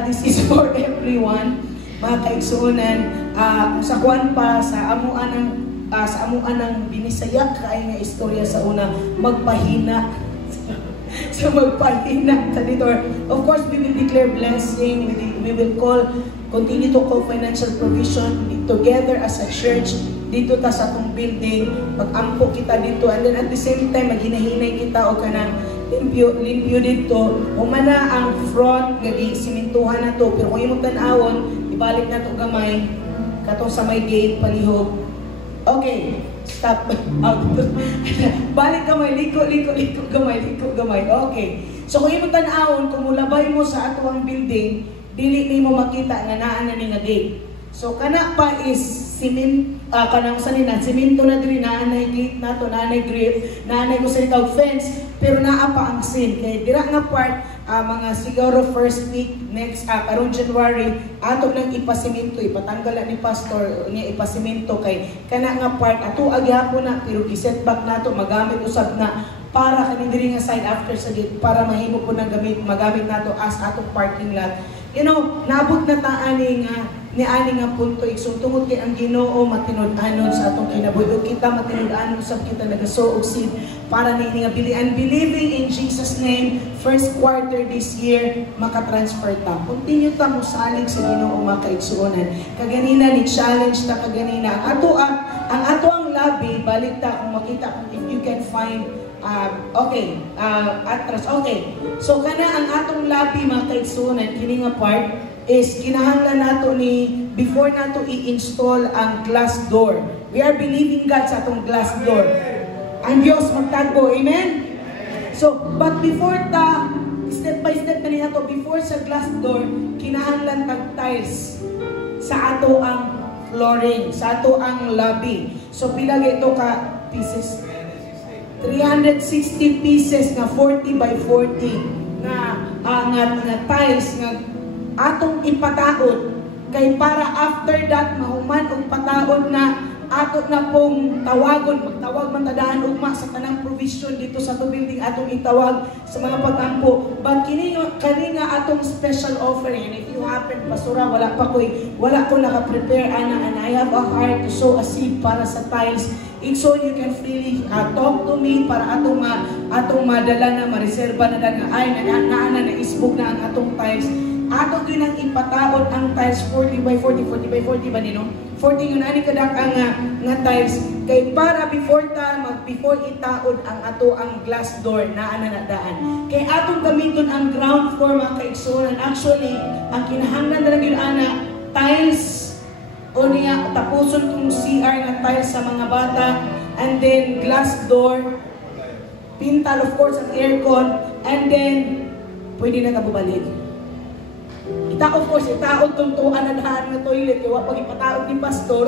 This is for everyone. Mga kaigsuonan, sa kuan pa sa amuan ng binisayak kay nga istorya sa una, magpahina. So magpahina ta dito. Of course, we will declare blessing. We will continue to call financial provision together as a church dito ta sa atong building. Mag-ampo kita dito, and then at the same time maghinahinay kita o kanang limpyo dito. Humana ang front nga simintuhan na to, pero kung imong tan-awon, ibalik na to gamay katong sa may gate palihog. Okay, stop. Balik gamay, liko gamay. Okay. So kung imo tan-awon, kung mulabay mo sa ato ang building, dili nimo makita nga naa na ni nga gate. So kana pa is kanang sanina, siminto na diri, naanay gate nato, naanay grip, naanay ko sa itawag fence, pero naa pa ang sin. Kaya dira nga part, mga siguro first week next karon January ato nang ipasiminto, ipatanggalan ni pastor niya ipasiminto kay kana nga part ato agyapon na, pero gi-setback nato magamit usab na para kani diri nga side after sa gate para mahimo po na magamit nato as atong parking lot. You know, naabot na ta ani nga punto igsoon tungod kay ang Ginoo matinud-anon sa atong kinabuhi. Kita matinud-anon sa kita nagasuog seed para ni nga bilian, believing in Jesus name first quarter this year makatransfer ta. Continue ta mo salig sa Ginoo makaigsuonan. Kaganina ni challenge ta kaganina ang ato ang lobby, balik ta kung makita kung if you can find atras. Okay. So kana ang atong lobby mga kaigsuonan, kini nga part is kinahanglan nato ni before nato i-install ang glass door. We are believing God sa atong glass door. Ang Diyos magtagbo. Amen? So, but before step by step na nato, before sa glass door, kinahanglan tag-tiles sa ato ang flooring, sa ato ang lobby. So, pila ito ka pieces? 360 pieces na 40 by 40 na tiles nga atong ipataod kay para after that mahuman og pataod na ato na pong magtawag man tadaan ugma sa tanang provision dito sa to building atong itawag sa mga pag-ampo. But kini nga atong special offering, and if you happen pastora wala ko naka-prepare ana, and I have a heart to sow a seed para sa tiles. Igsoon, you can freely talk to me para atong madala na, mareserba na nga, ay, na isbog na ang atong tiles. Ato ginang ipataod ang tiles 40 by 40 by 40 ba nino? 40 yun ani kadak ang nga tiles kay para before itaod ang ato ang glass door na daan. Kay atong gamiton ang ground floor mga kaigsunan. Actually, ang kinahanglan na lang yun ana tiles o niya tapuson kung CR nga tiles sa mga bata, and then glass door, pintal of course ang aircon, and then pwede na tabubalik. Of course, itaod tong tuan na dahan ng toilet, kaya pag ipataod ni pastor,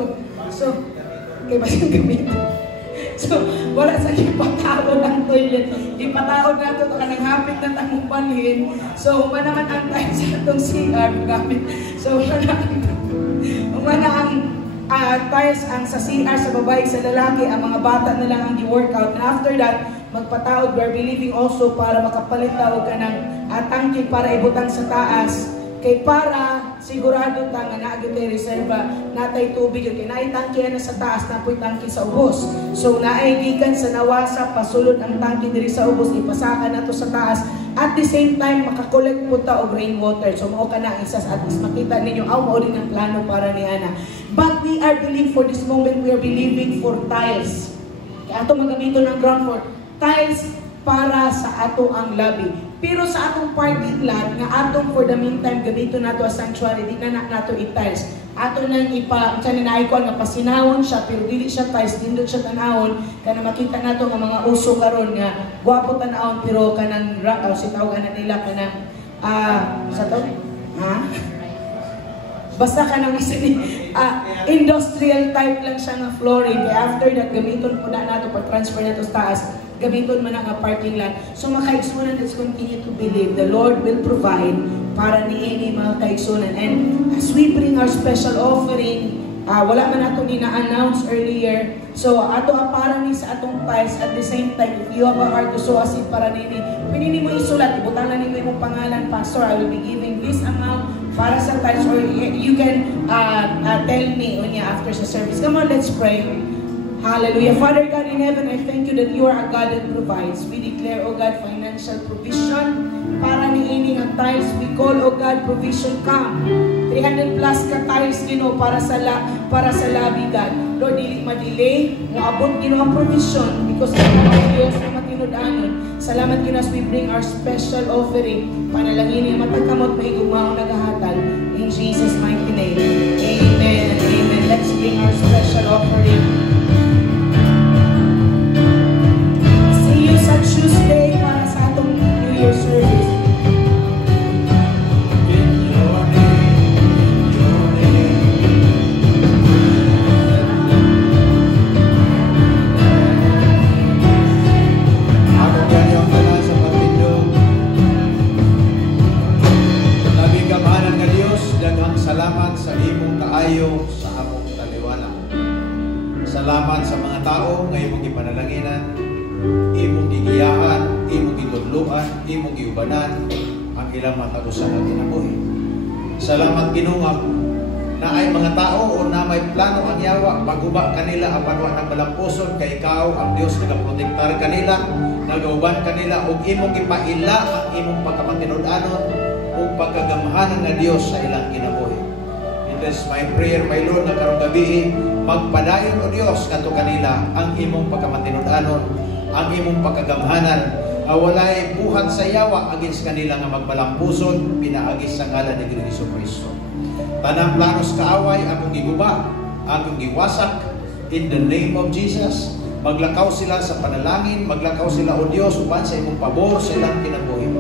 so, kaya ba siyang gamit? So, wala sa ipataod ang toilet. Ipataod na ito, kanang hapit na tangong balhin. So, manaman ang tayo sa itong CR gamit. So, wala ang tiles ang sa CR sa babae, sa lalaki, ang mga bata na lang ang di-workout. And after that, magpataod, we're believing also para makapalit tawag ka ng tangke para ibutang sa taas. Kay para sigurado ta nga naagit tay reserba natay tubig kay naay tangke na sa taas, napoy tangke sa ubos. So naay gikan sa nawasa pasulod ang tangke diri sa ubos, ipasaka nato sa taas. At the same time makakolekt po ta og rainwater. So mao kana isas at least makita ninyo mao din ang plano para ni ana. But we are believing for this moment, we are believing for tiles. Kaya ato magamiton ng ground floor tiles para sa ato ang lobby. Pero sa atong parking lot, nga atong for the meantime, ganito nato as sanctuary, di na nato i-tiles. Ato nang naikon nga pasinawon siya, pero dili siya tiles, dindot siya tanawon, kana makita nato nga mga uso karon nga, gwapo tanawon, pero kanang si tawagan na nila, kanang, sa to? Basta kanang industrial type lang siya nga flooring. Kaya after that, gamiton po na nato, pag-transfer nato sa taas, gamiton man ang parking lot. So mga kaigsunan, let's continue to believe the Lord will provide para niini mga kaigsunan. And as we bring our special offering, wala man ato nina-announce earlier. So ato para ni sa atong tiles, at the same time, if you have a heart to sow a seed para nini, pwede ni mo isulat, ibutanan ni mo yung pangalan, Pastor, I will be giving this amount para sa tiles, or you can tell me after sa service. Come on, let's pray. Hallelujah. Father God in heaven, I thank you that you are a God that provides. We declare, O God, financial provision para niining ang tiles. We call, O God, provision come. 300 plus ka tiles, para sa lobby, God. Lord, dili ma-delay, maabot ang provision because of our Diyos na matinudanon. Salamat as we bring our special offering. Panalangin yung matagkamot may gumaong nagahatag. In Jesus' mighty name. Amen and amen. Let's bring our special offering. Sa Tuesday para sa atong New Year service. Ako kanyang tanan sa pagpindog. Labing kamahanan nga Diyos, daghang salamat sa imong kaayo sa among taliwanag. Salamat sa mga tao nga imong ipanalanginan, imong gigiyahan, imong gitudluan, imong giubanan ang ilang matagusan nga kinabuhi. Salamat Ginoo na ay mga tao o na may plano ang yawa, maguba kanila ang panwa ng malampuson, kay ikaw ang Diyos nagaprotektar kanila, nagauban kanila, ug imong ipaila ang imong pagkamatinud-anon ug pagkagamhanan nga Diyos sa ilang kinabuhi. It is my prayer, my Lord, na karong gabi magpadayon o Diyos kanto kanila ang imong pagkamatinud-anon, ang imong pagkagamhanan, walay buhat sa yawa against kanila nga magbalampuson, pinaagis sa ngalan ni Jesucristo. Tanang planos kaaway, akong giguba, akong giwasak, in the name of Jesus. Maglakaw sila sa panalangin, maglakaw sila o Diyos, upan sa imong pabor sa ilang kinabuhi.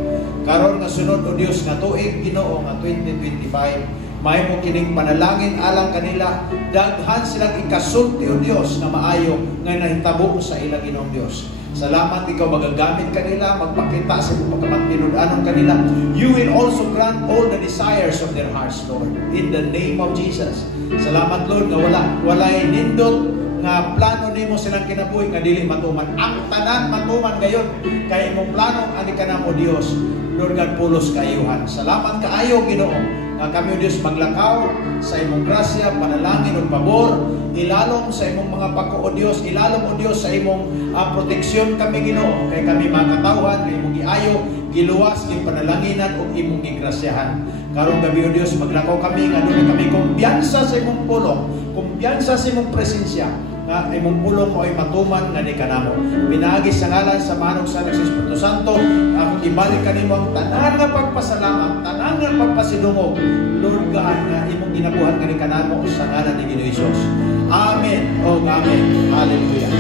Karon nga sunod o Diyos nga tuig, Ginoo nga 2025, may mo kining panalangin alang kanila, daghan silang ikasulti o Diyos na maayo nga nahitabo sa ilang Ginoong Diyos. Salamat, ikaw magagamit kanila, magpakita sa iyong pagkamatinud-anon kanila. You will also grant all the desires of their hearts, Lord, in the name of Jesus. Salamat, Lord, nga walay nindot nga plano nimo silang kinabuhi nga dili matuman. Ang tanan matuman gayon kay imong plano ani kanamo Dios. Lord God, pulos kayuhan. Salamat kaayo Ginoo nga kami, O Dios, maglakaw sa imong grasya, panalangin ug pabor, ilalom sa imong mga pako, O Dios, ilalom, O Dios, sa imong proteksyon kami, Ginoo, kay kami mga katawhan, kay imong giayo, giluwas, gipanalaginan ug imong gigrasyahan. Karong gabi, O Dios, maglakaw kami nga doon kami kumpiyansa sa imong pulong, kumpiyansa sa imong presensya, nga imong pulong mo ay matuman nga ni kanamo. Pinaagi sa ngalan sa manong sa Espiritu Santo, ako ibalik kanimo ang tanan nga pagpasalamat, tanan nga pagpasidungog, Lord God, nga imong ginabuhat nga ni kanamo sa ngalan ni Ginoong Hesus. Amen o amen. Hallelujah.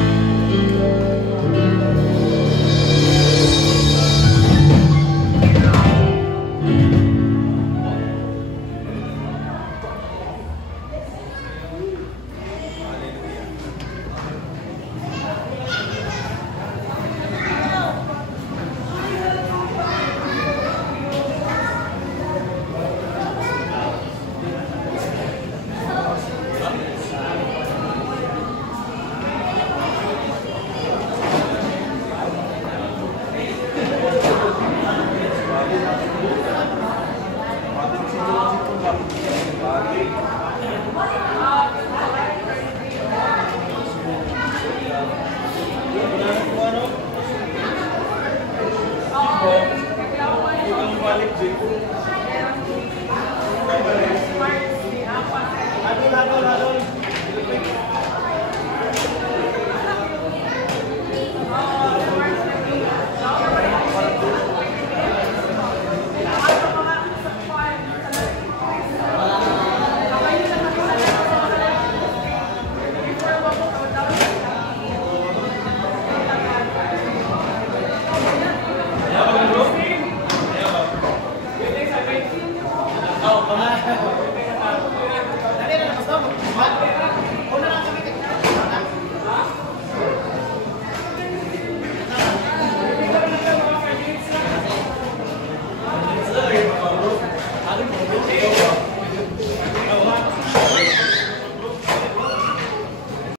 Balik, Jake.